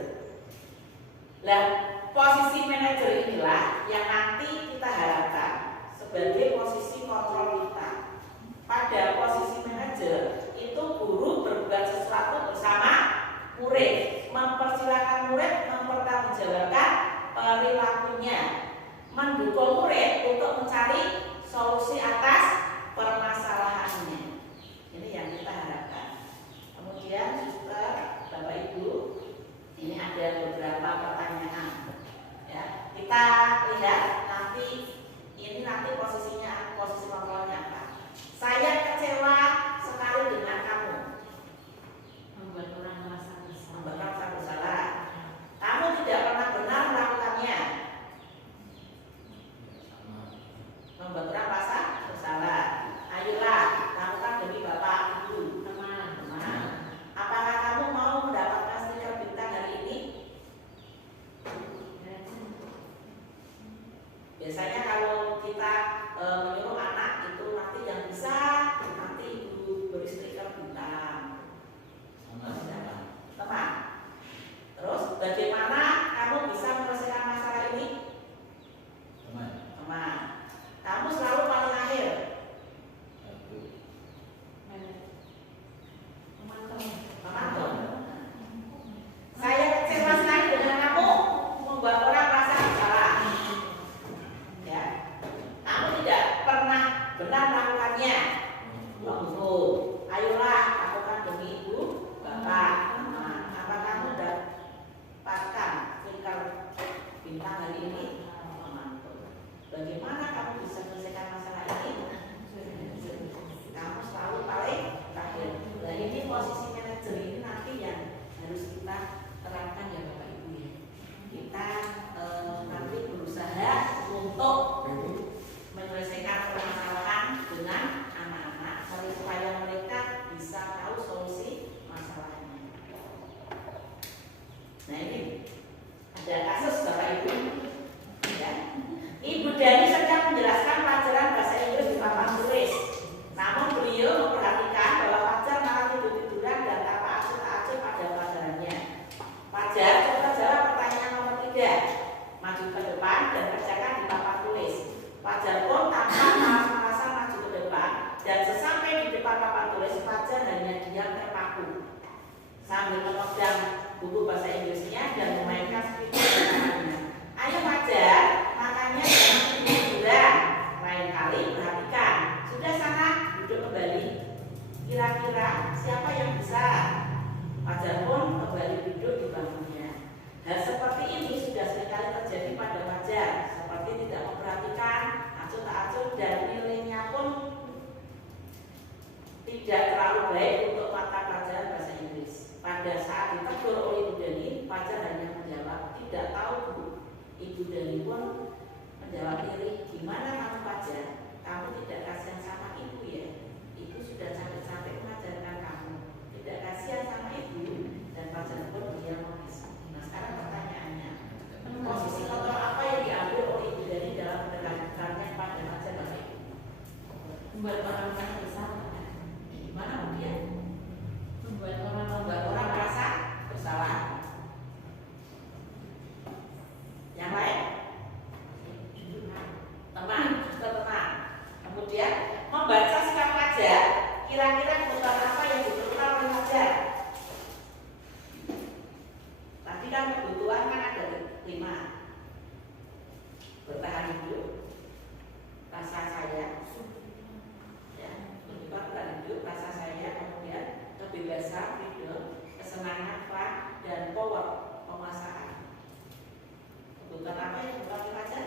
Nah, posisi manajer inilah yang nanti kita harapkan sebagai posisi kontrol kita. Pada posisi manajer itu guru berbuat sesuatu bersama murid, mempersilahkan murid mempertanggungjawabkan perilakunya, mendukung murid untuk mencari solusi atas permasalahannya. Ini yang kita harapkan. Kemudian suster, Bapak Ibu, ini ada beberapa pertanyaan. Ya, kita lihat nanti posisinya, posisi kontrolnya apa. Saya kecewa sekali dengan kamu. Membuat orang merasa bersalah. Membuat orang bersalah. Kamu tidak pernah benar melakukannya. Membuat orang merasa bersalah. Ayolah, lakukan demi Bapak Ibu. Teman. Apakah kamu mau mendapatkan stiker bintang hari ini? Biasanya kalau kita menyuruh anak itu nanti yang bisa nanti Ibu beri stiker bintang. Teman. Terus bagaimana kamu bisa menyelesaikan masalah ini? Teman. Kamu selalu paling akhir. Pemantau. Saya kecewa sekali dengan kamu membuat orang merasa bersalah. Ya, kamu tidak pernah benar melakukannya. Ayolah lakukan demi Ibu, Bapak. Apa kamu dapatkan stiker bintang hari ini? Bagaimana kamu bisa menyelesaikan masalah ini? Kamu selalu paling terakhir. Nah, ini posisi manajer ini nanti yang harus kita terapkan ya Bapak Ibu ya. Kita nanti berusaha untuk menyelesaikan permasalahan dengan anak-anak supaya mereka bisa tahu solusi masalahnya. Nah, ini ada kasus Bapak Ibu ya. Ibu Dani sedang menjelaskan pelajaran bahasa Inggris di papan tulis. Namun beliau memperhatikan bahwa Fajar malah tidur-tiduran dan tanpa acuh-acuh pada pelajarannya. Fajar coba jawab pertanyaan nomor 3. Maju ke depan dan kerjakan di papan tulis. Fajar pun tanpa merasa maju ke depan dan sesampai di depan papan tulis Fajar hanya diam terpaku sambil memegang buku bahasa Inggrisnya dan memainkan speaker di tangannya. Ayo Fajar, makanya jangan tidur-tiduran. Lain kali perhatikan. Sudah sana duduk kembali. Kira-kira siapa yang bisa? Fajar pun kembali duduk di bangkunya. Hal seperti ini sudah seringkali terjadi pada Fajar, seperti tidak memperhatikan, acuh tak acuh, dan nilainya pun tidak terlalu baik untuk mata pelajaran bahasa Inggris. Pada saat ditegur oleh Ibu Dani, Fajar hanya menjawab, tidak tahu Bu. Ibu Dani pun menjawab diri, gimana kamu Fajar? Kamu tidak kasihan sama ibu ya? Ibu sudah capek-capek mengajarkan kamu. Tidak kasihan sama ibu. Dan Fajar pun dia menangis. Nah sekarang pertanyaannya, posisi kontrol apa yang diambil oleh Ibu Dani dalam pendekatannya pada Fajar Bapak Ibu? Membuat orang merasa bersalah. Gimana kemudian? Membuat orang merasa bersalah. Yang lain? Teman. Kemudian membaca sikap Fajar, kira-kira kebutuhan apa yang freedom, kesenangan, fun, dan power, penguasaan. Kebutuhan apa yang dibutuhkan pelajar?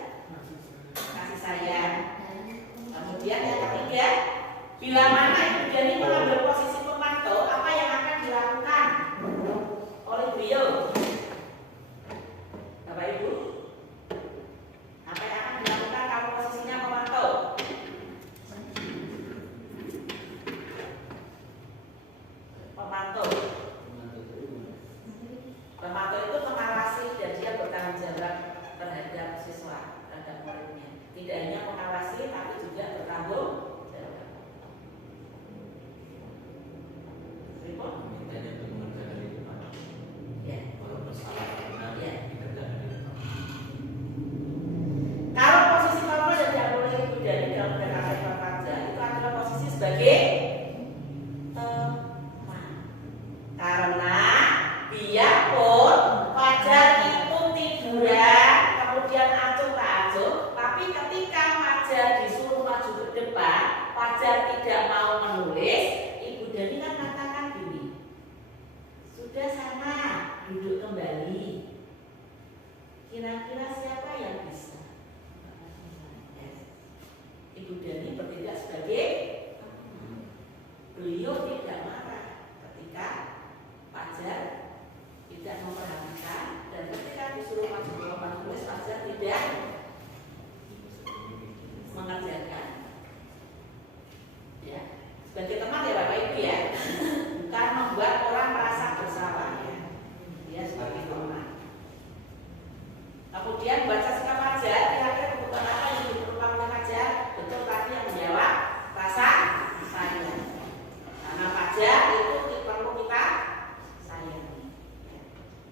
Kasih sayang. Kemudian yang ketiga, bila mana Ibu Dani mengambil posisi pemantau, apa yang akan dilakukan oleh beliau? Bapak Ibu, apa yang akan dilakukan kalau posisinya pemantau? Pemantau itu mengawasi dan dia bertanggung jawab terhadap siswa, terhadap muridnya. Tidak hanya mengawasi, tapi juga bertanggung jawab. Report? Ya. Ya. Kalau posisi Bapak yang diambil Ibu Dani dalam PKK Fajar itu adalah posisi sebagai teman. Karena biarpun Fajar itu tiduran, kemudian acuh tak acuh, tapi ketika Fajar disuruh maju ke depan, Fajar tidak mau menulis, Ibu Dani kan katakan gini, sudah sana, duduk kembali. Kira-kira siapa yang bisa? Ibu Dani bertindak sebagai beliau tidak marah ketika Fajar tidak memperhatikan, dan ketika disuruh maju ke depan tulis Fajar tidak mengerjakan. Ya, sebagai teman ya Bapak Ibu ya, bukan membuat orang merasa bersalah ya. Dia sebagai teman. Kemudian baca sikap Fajar, kira-kira kebutuhan apa yang diperlukan oleh Fajar? Betul tadi yang menjawab rasa sayang. Karena Fajar itu perlu kita sayangi.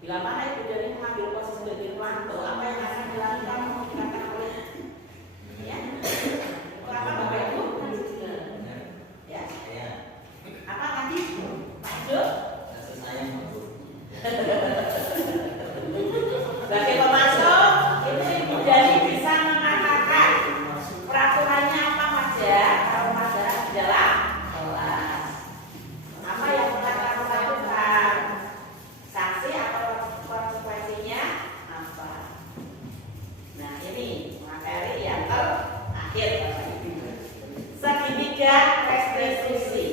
Bila mana Ibu Dani mengambil posisi sebagai pemantau, apa yang akan dilakukan dikatakan oleh ya? Itu apa Bapak Ibu? Ya? Apa tadi? Lanjut? Sebagai pemantau, itu Ibu Dani bisa mengatakan peraturannya apa saja kalau Fajar di dalam kelas. Apa yang akan dilakukan? Sanksi atau konsekuensinya apa? Nah ini materi yang terakhir Bapak Ibu. Segitiga restitusi.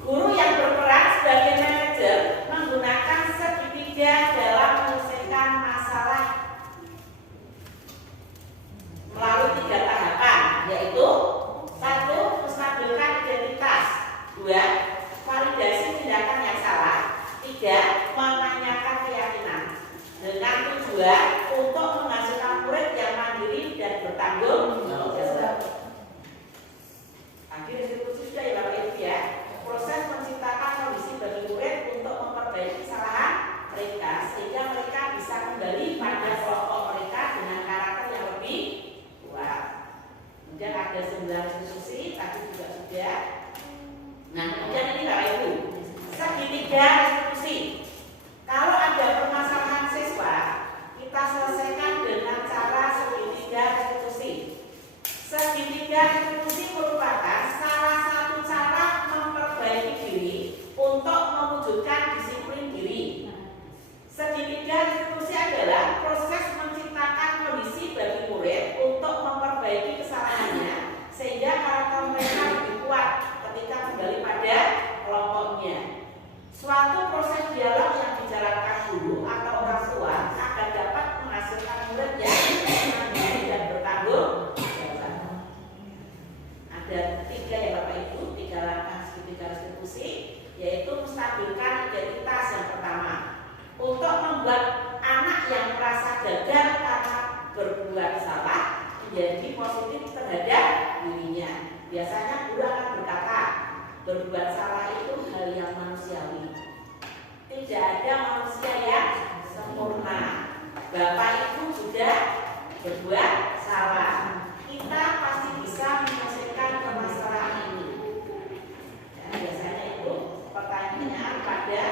Guru yang berperan sebagai manajer menggunakan segitiga dalam menyelesaikan masalah melalui 3 tahapan, yaitu 1. Menstabilkan identitas, 2. Validasi tindakan yang salah, 3. Menanyakan keyakinan, dengan tujuan untuk menghasilkan murid yang mandiri dan bertanggung jawab. Akhir restitusi sudah ya Bapak Ibu ya. Proses menciptakan kondisi bagi murid untuk memperbaiki kesalahan mereka sehingga mereka bisa kembali pada kelompok mereka dengan karakter yang lebih kuat. Kemudian ada 9 restitusi, tadi juga sudah. Nah, kemudian ini Bapak Ibu, segitiga restitusi. Kalau ada permasalahan siswa, kita selesaikan dengan cara segitiga restitusi. Segitiga restitusi merupakan salah satu cara memperbaiki diri untuk mewujudkan disiplin diri. Segitiga restitusi adalah proses menciptakan kondisi bagi murid untuk memperbaiki kesalahannya sehingga karakter mereka lebih kuat ketika kembali pada kelompoknya. Suatu proses dialog yang dijalankan guru atau orang tua akan dapat menghasilkan murid yang mandiri dan bertanggung jawab. Ada 3 ya Bapak Ibu, 3 langkah segitiga restitusi, yaitu menstabilkan identitas yang pertama. Untuk membuat anak yang merasa gagal karena berbuat salah menjadi positif terhadap dirinya. Biasanya guru akan berkata, berbuat salah itu hal yang manusiawi. Tidak ada manusia yang sempurna. Bapak Ibu juga berbuat salah. Kita pasti bisa menyelesaikan permasalahan ini. Dan biasanya itu pertanyaan pada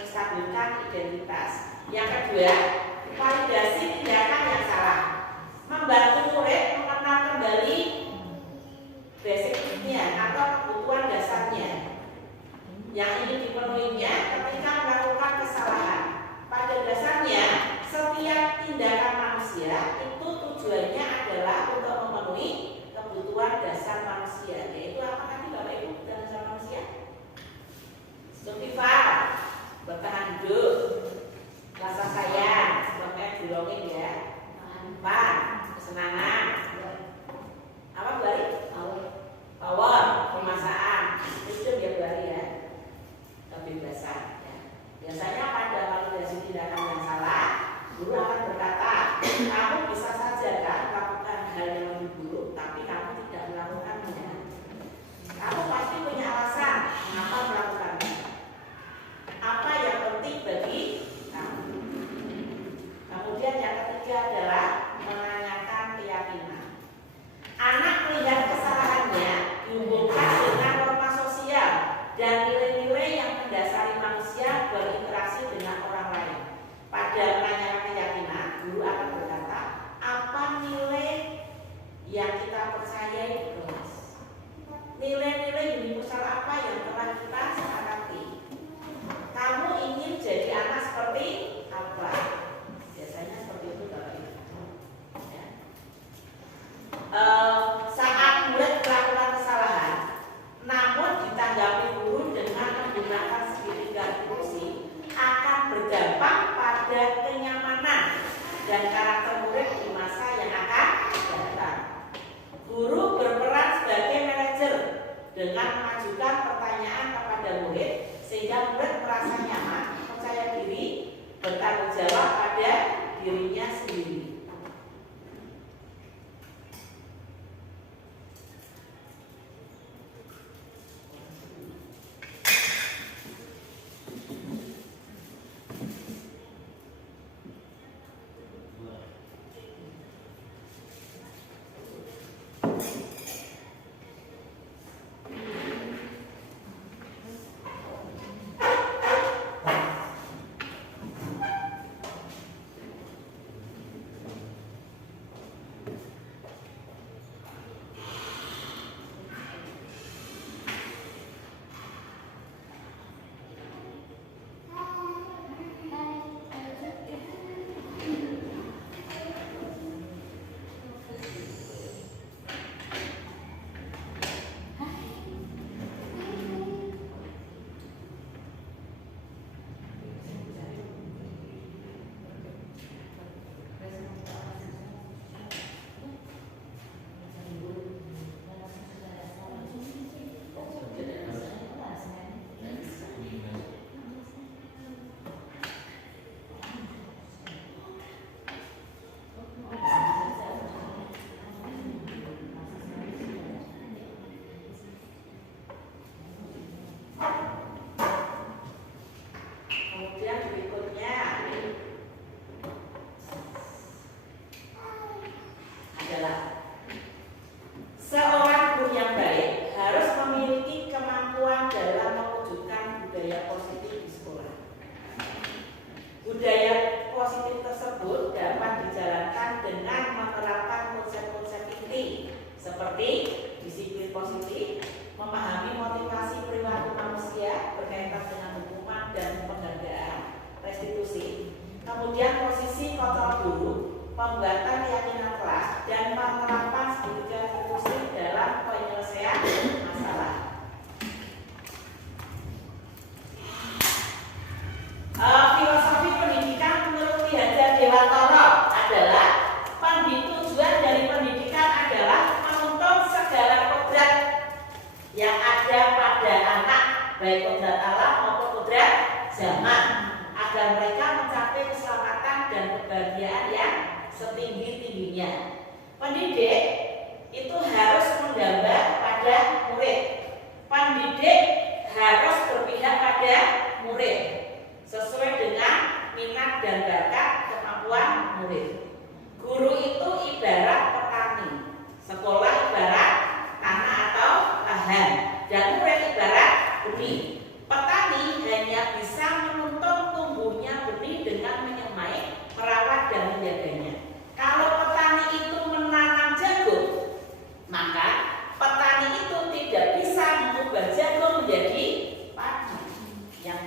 menstabilkan identitas. Yang kedua, validasi tindakan yang salah. Membantu murid mengenal kembali basic-nya atau kebutuhan dasarnya. dan nilai-nilai yang mendasari manusia berinteraksi dengan orang lain. Pada menanyakan keyakinan, guru akan berkata, apa nilai yang kita percayai di kelas? Nilai-nilai universal apa yang telah kita sepakati? Kamu ingin jadi anak seperti apa? Biasanya seperti itu Bapak Ibu. Ya. Saat murid melakukan kesalahan, namun ditanggapi guru dengan menggunakan segitiga fungsi, akan berdampak pada kenyamanan dan karakter murid di masa yang akan datang. Guru berperan sebagai manajer dengan mengajukan pertanyaan kepada murid sehingga murid merasa nyaman, percaya diri, bertanggung jawab pada dirinya sendiri. Kemudian berikutnya adalah seorang guru yang baik harus memiliki kemampuan dalam mewujudkan budaya positif di sekolah. Budaya positif tersebut dapat dijalankan dengan menerapkan konsep-konsep inti seperti disiplin positif, memahami motivasi perilaku manusia berkaitan dengan hukuman dan penghargaan, restitusi, kemudian posisi kontrol guru, pembuatan keyakinan kelas, dan penerapan segitiga fungsi dalam penyelesaian masalah. Filosofi pendidikan menurut Ki Hajar Dewantara adalah tujuan dari pendidikan adalah menuntun segala kodrat yang ada pada anak, baik kodrat alam maupun kodrat zaman, agar mereka mencapai keselamatan dan kebahagiaan yang setinggi-tingginya. Pendidik itu harus menggambar pada murid. Pendidik harus berpihak pada murid sesuai dengan minat dan bakat kemampuan murid. Guru itu ibarat petani, sekolah ibarat tanah atau lahan, dan murid ibarat benih. Petani hanya bisa menuntun tumbuhnya benih dengan menyemai, merawat, dan menjaganya. Kalau petani itu menanam jagung, maka petani itu tidak bisa mengubah jagung menjadi padi. Yang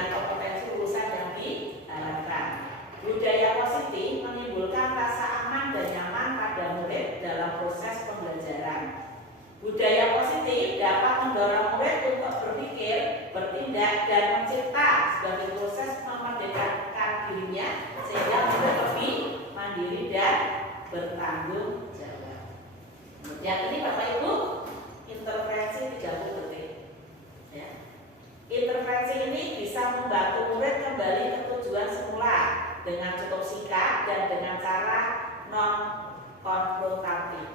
dengan kompetensi lulusan yang diharapkan. Budaya positif menimbulkan rasa aman dan nyaman pada murid dalam proses pembelajaran. Budaya positif dapat mendorong murid untuk berpikir, bertindak, dan mencipta sebagai proses memerdekakan dirinya sehingga murid lebih mandiri dan bertanggung jawab. Yang ini Bapak Ibu, intervensi 30 detik. Ya. Intervensi ini bisa membantu murid kembali ke tujuan semula dengan cukup singkat dan dengan cara non-konfrontatif.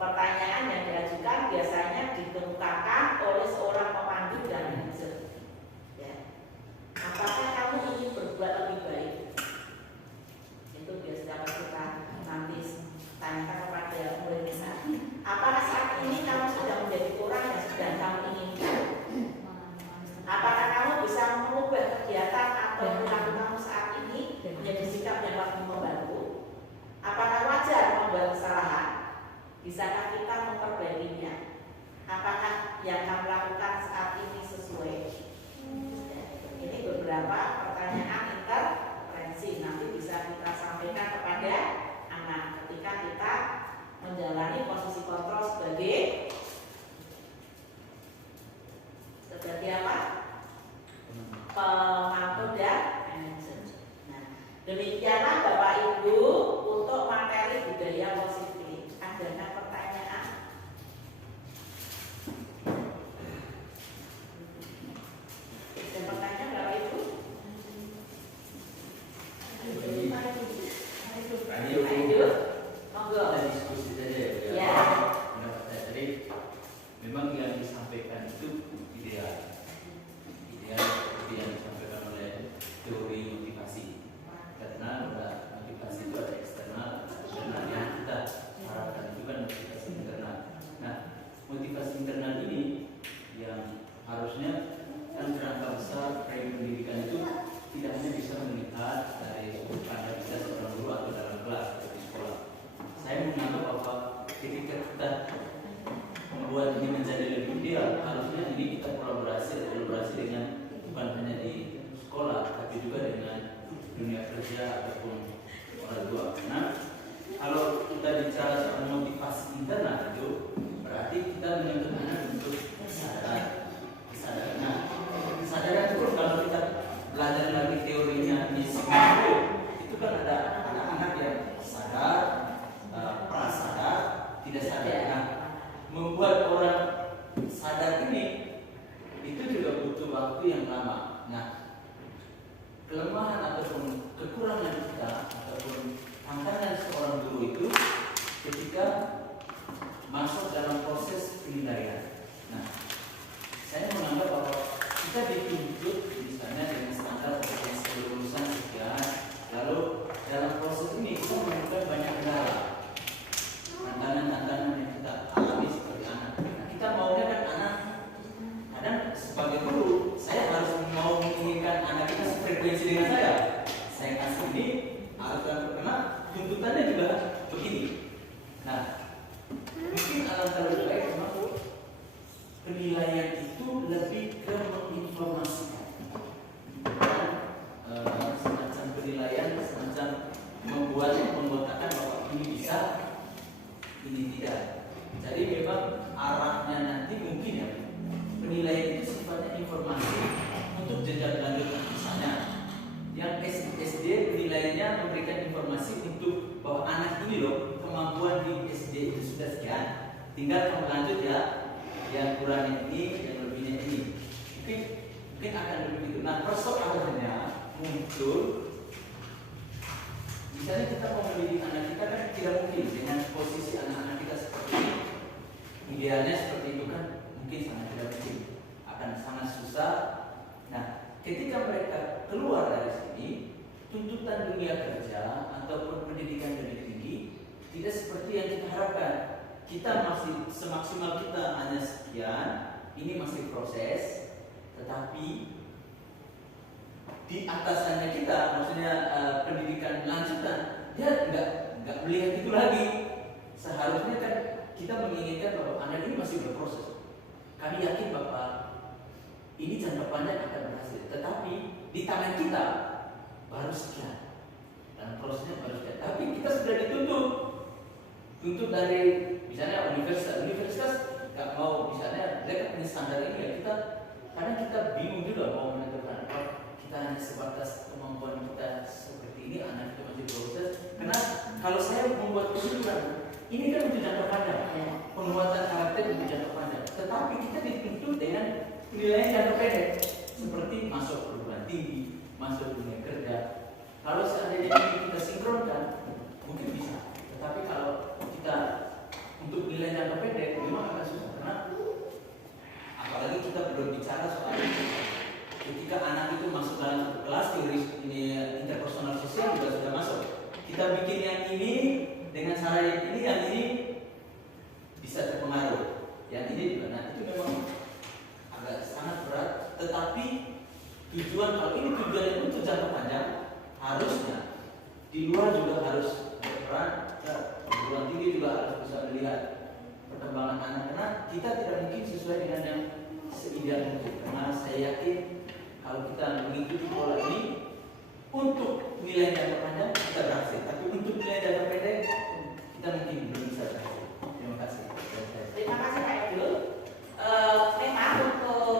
Pertanyaan yang diajukan biasanya dikemukakan oleh seorang pemandu dan user. Ya. Apakah kamu ingin berbuat lebih baik? Itu biasanya kita nanti tanyakan kepada murid kita. Apakah saat ini kamu sudah menjadi orang yang sedang kamu inginkan? Apakah kamu bisa mengubah kegiatan atau perilaku kamu saat ini menjadi sikap yang lebih membantu? Apakah wajar membuat kesalahan? Bisakah kita memperbaikinya? Apakah yang kamu lakukan saat ini sesuai? Ini beberapa pertanyaan intervensi. Nanti bisa kita sampaikan kepada anak ketika kita menjalani posisi kontrol sebagai apa? Pemantau dan manajer. Nah, demikianlah Bapak Ibu untuk materi budaya positif. Adakah pertanyaan? Ada pertanyaan Bapak Ibu? Ayo, monggo. Kita diskusi saja ya. Ya. Pendapat saya tadi memang yang disampaikan itu ideal seperti yang disampaikan oleh teori motivasi. Karena motivasi itu ada eksternal, internal yang kita harapkan itu kan motivasi internal. Nah, motivasi internal ini yang harusnya kan kerangka besar frame pendidikan itu tidak hanya bisa melihat dari pada kita seorang guru atau dalam kelas atau di sekolah. Saya menganggap bahwa ketika kita membuat ini menjadi lebih ideal, harusnya ini kita kolaborasi dengan bukan hanya di sekolah, tapi juga dengan dunia kerja ataupun orang tua. Karena kalau kita bicara soal motivasi internal itu berarti kita menuntut anak untuk kesadaran. Nah, kesadaran itu kalau kita belajar lagi teorinya di sekolah itu kan ada anak-anak yang sadar, prasadar, tidak sadar. Nah, membuat orang sadar ini itu juga butuh waktu yang lama. Nah, kelemahan ataupun kekurangan kita ataupun tantangan seorang guru itu ketika masuk dalam proses penilaian. Nah, saya menganggap bahwa kita dituntut misalnya dengan standar kompetensi lulusan sekian, lalu dalam proses ini kita menemukan banyak kendala, tantangan-tantangan yang kita alami seperti anak. Nah, kita maunya kan anak, kadang sebagai guru saya harus mau menginginkan anak kita sefrekuensi dengan saya. Saya kasih ini harus karena tuntutannya juga begini. Nah, mungkin alangkah lebih baik memang penilaian itu lebih ke menginformasikan, semacam penilaian, semacam membuat penggotakan bahwa ini bisa, ini tidak. Jadi memang arahnya nanti mungkin ya penilaian itu sifatnya informasi untuk jenjang lanjut. Misalnya yang SD penilaiannya memberikan informasi untuk bahwa anak ini loh kemampuan di SD itu sudah sekian, tinggal kamu lanjut ya, yang kurangnya ini, yang lebihnya ini. Mungkin akan begitu. Nah, persoalannya muncul misalnya kita mau mendidik anak kita kan tidak mungkin dengan posisi anak-anak kita seperti ini. Idealnya seperti itu kan mungkin sangat tidak mungkin, akan sangat susah. Nah, ketika mereka keluar dari sini, tuntutan dunia kerja ataupun pendidikan lebih tinggi tidak seperti yang kita harapkan. Kita masih semaksimal kita hanya sekian, ini masih proses, tetapi di atasannya kita, maksudnya pendidikan lanjutan, dia nggak melihat itu lagi. Seharusnya kan kita menginginkan bahwa anak ini masih berproses. Kami yakin bahwa ini jangka panjang akan berhasil, tetapi di tangan kita baru sekian dan prosesnya baru sekian. Tapi kita sudah dituntut dari misalnya universitas nggak mau misalnya mereka punya standar ini ya kita, karena kita bingung juga mau menentukan apa, kita hanya sebatas kemampuan kita seperti ini, anak kita masih proses. Karena kalau saya membuat kesimpulan ini kan untuk jangka panjang, penguatan karakter untuk jangka panjang, tetapi kita dituntut dengan nilai jangka pendek seperti masuk perguruan tinggi, masuk dunia kerja. Kalau seandainya ini kita sinkronkan mungkin bisa, tetapi kalau kita untuk nilai jangka pendek memang agak susah, karena apalagi kita belum bicara soal ketika anak itu masuk dalam satu kelas, teori ini interpersonal sosial juga sudah masuk. Kita bikin yang ini dengan cara yang ini bisa terpengaruh, yang ini juga. Nah itu memang agak sangat berat, tetapi tujuan kalau ini tujuan yang untuk jangka panjang harusnya di luar juga harus berperan, perguruan tinggi juga harus bisa melihat perkembangan anak, karena kita tidak mungkin sesuai dengan yang seideal mungkin. Karena saya yakin kalau kita mengikuti pola ini untuk nilai jangka panjang kita berhasil, tapi untuk nilai jangka pendek kita mungkin belum bisa berhasil. Terima kasih. Terima kasih Pak Edul. Memang untuk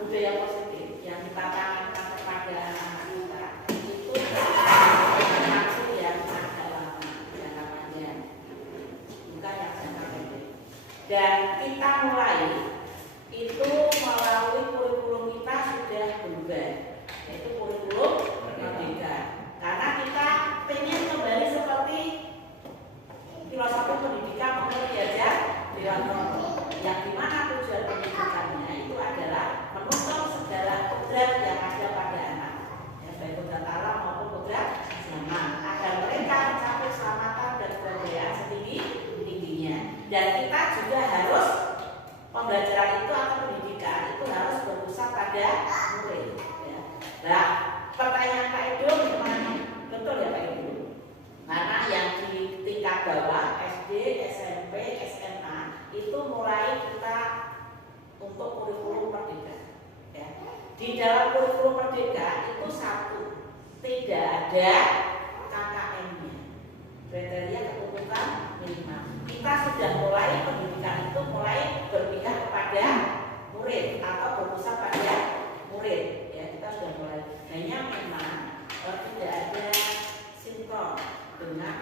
budaya positif yang ditanamkan kepada anak kita itu maksud yang agak lama, jangka panjang, bukan yang jangka pendek. Dan kita mulai itu melalui kurikulum kita sudah berubah, yaitu kurikulum merdeka. Karena kita ingin kembali seperti filosofi pendidikan menurut Diajar Wirantono, yang dimana tujuan pendidikannya itu adalah menuntut segala kodrat yang ada pada anak, ya, baik kodrat alam maupun kodrat zaman, agar mereka mencapai keselamatan dan kebudayaan setinggi-tingginya. Dan kita juga harus pembelajaran itu atau pendidikan itu harus berpusat pada murid. Ya. Nah, pertanyaan Pak Edo memang betul ya Pak Edo, karena yang di tingkat bawah SD, SMP, SMA itu mulai kita untuk kurikulum merdeka. Ya. Di dalam kurikulum merdeka itu satu, tidak ada KKM-nya, kriteria kebutuhan minimal. Kita sudah mulai pendidikan itu mulai berpihak kepada murid atau berpusat pada murid. Ya, kita sudah mulai. Hanya memang tidak ada sinkron dengan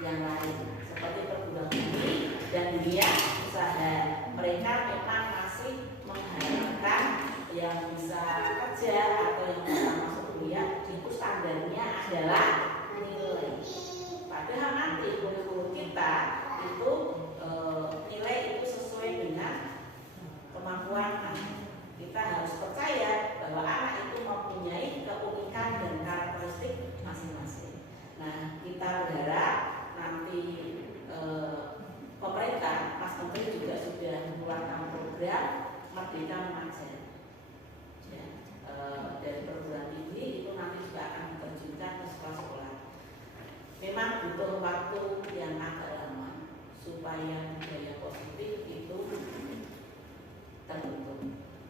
yang lain seperti perguruan tinggi dan dunia usaha. Mereka memang masih mengharapkan yang bisa kerja atau yang bisa masuk kuliah itu standarnya adalah nilai. Padahal nanti kurikulum kita itu nilai itu sesuai dengan kemampuan anak. Kita harus percaya bahwa anak itu mempunyai keunikan dan karakteristik masing-masing. Nah, kita berharap nanti pemerintah, Mas Menteri juga sudah mengeluarkan program Merdeka Mengajar. Ya, dari perguruan tinggi itu nanti juga akan diterjunkan ke sekolah-sekolah. Memang butuh waktu yang agak lama supaya budaya positif itu terbentuk.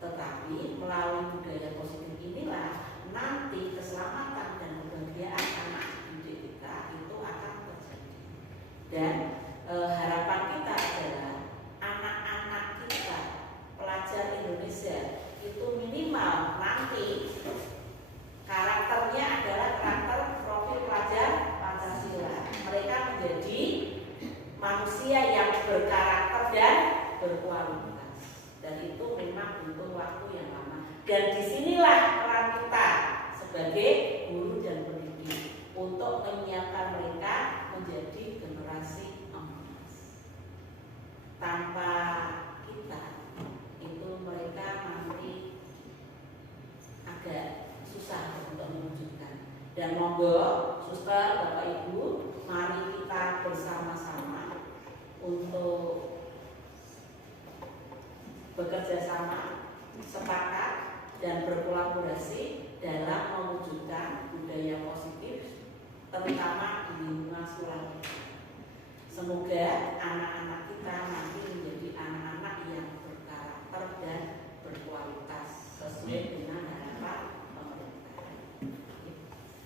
Tetapi melalui budaya positif inilah nanti keselamatan dan kebahagiaan anak didik kita itu akan terjadi. Dan harapan kita adalah anak-anak kita, pelajar Indonesia itu minimal nanti karakternya adalah karakter profil pelajar Pancasila. Mereka menjadi manusia yang berkarakter dan berkualitas. Dan itu memang butuh waktu yang lama. Dan disinilah peran kita sebagai guru dan pendidik untuk menyiapkan mereka menjadi generasi emas. Tanpa kita itu mereka nanti agak susah untuk mewujudkan. Dan monggo, suster, bapak ibu, mari kita bersama-sama untuk bekerja sama, sepakat dan berkolaborasi dalam mewujudkan budaya positif, terutama di lingkungan sekolah. Semoga anak-anak kita nanti menjadi anak-anak yang berkarakter dan berkualitas sesuai dengan harapan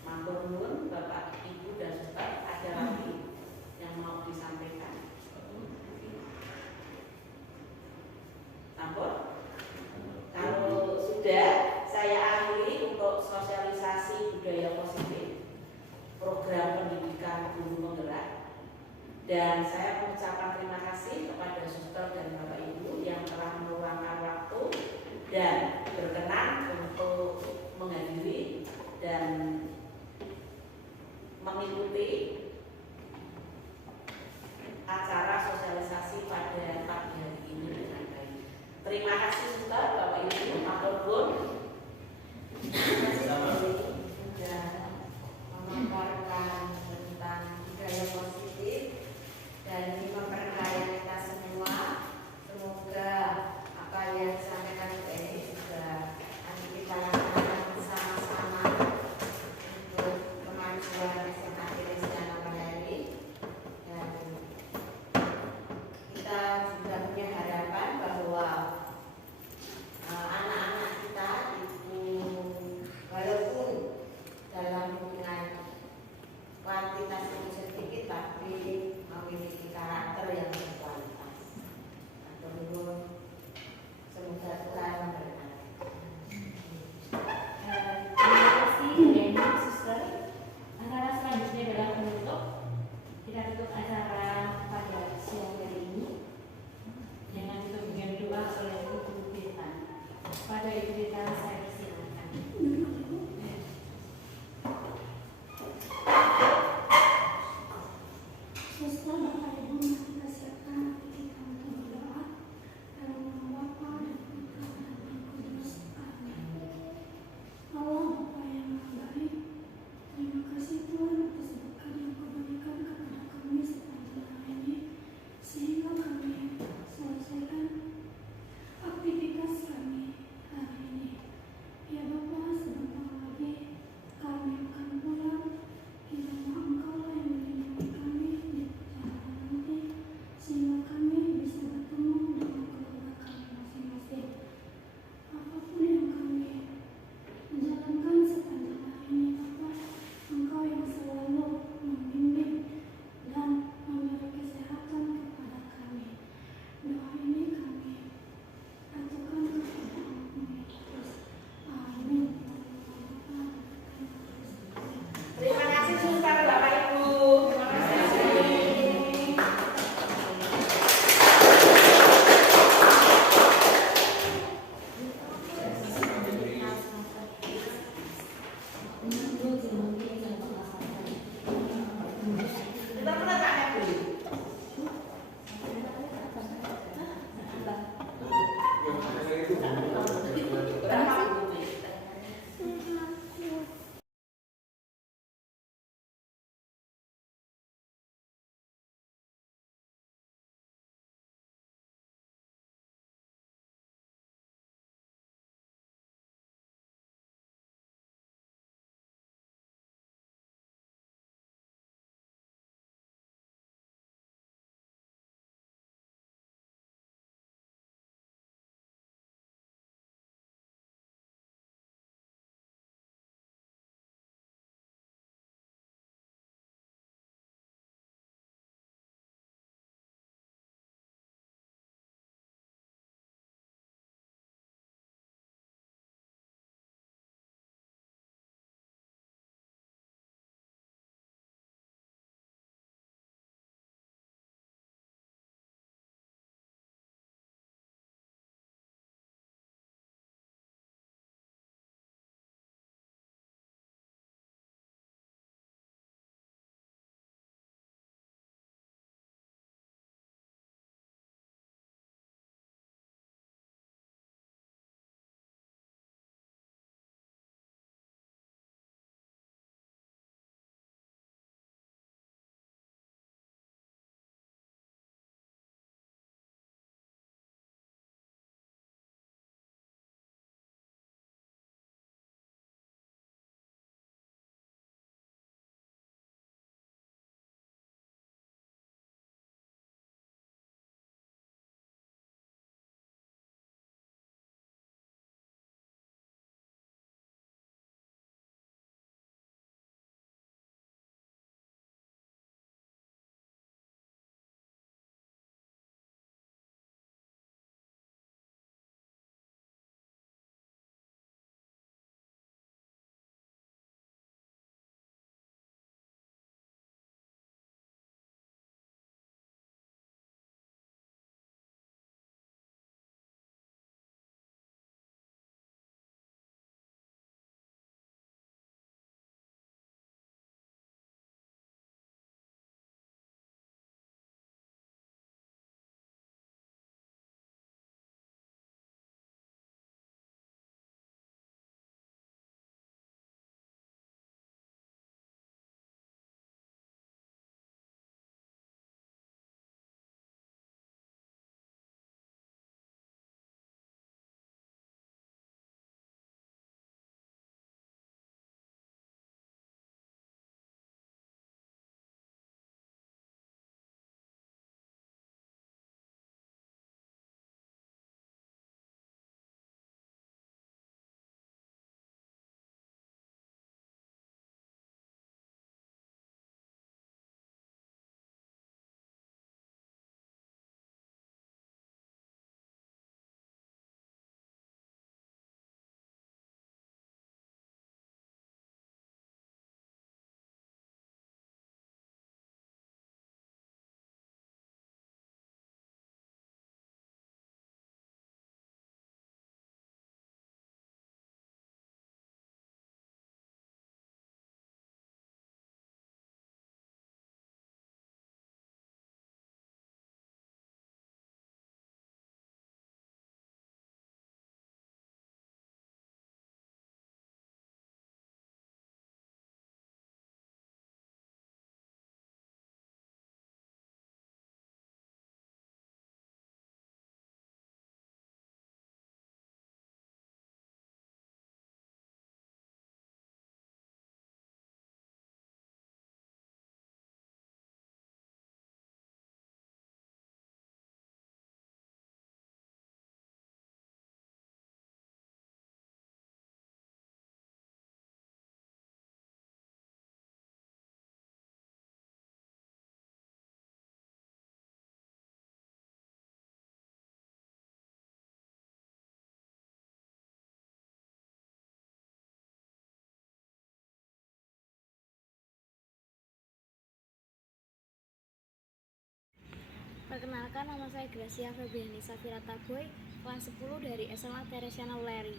Matur nuwun Bapak, Ibu dan Suster, ada lagi yang mau disampaikan? Sampun? Kalau sudah, saya akhiri untuk sosialisasi budaya positif program pendidikan guru penggerak, dan saya mengucapkan terima kasih kepada Suster dan Bapak Ibu yang telah meluangkan waktu dan berkenan untuk menghadiri dan mengikuti acara sosialisasi pada pagi hari ini dengan baik. Terima kasih Suster, Bapak Ibu, matur nuwun. Sudah memaparkan tentang budaya positif dan ini memperkaya kita semua. Semoga apa yang disampaikan Bu Eni juga nanti Perkenalkan, nama saya Gracia Febriani Safira Taboy, kelas 10 dari SMA Teresiana Wuleri.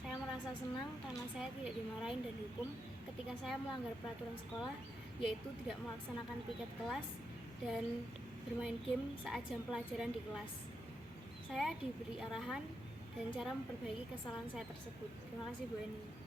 Saya merasa senang karena saya tidak dimarahin dan dihukum ketika saya melanggar peraturan sekolah, yaitu tidak melaksanakan piket kelas dan bermain game saat jam pelajaran di kelas. Saya diberi arahan dan cara memperbaiki kesalahan saya tersebut. Terima kasih Bu Eni.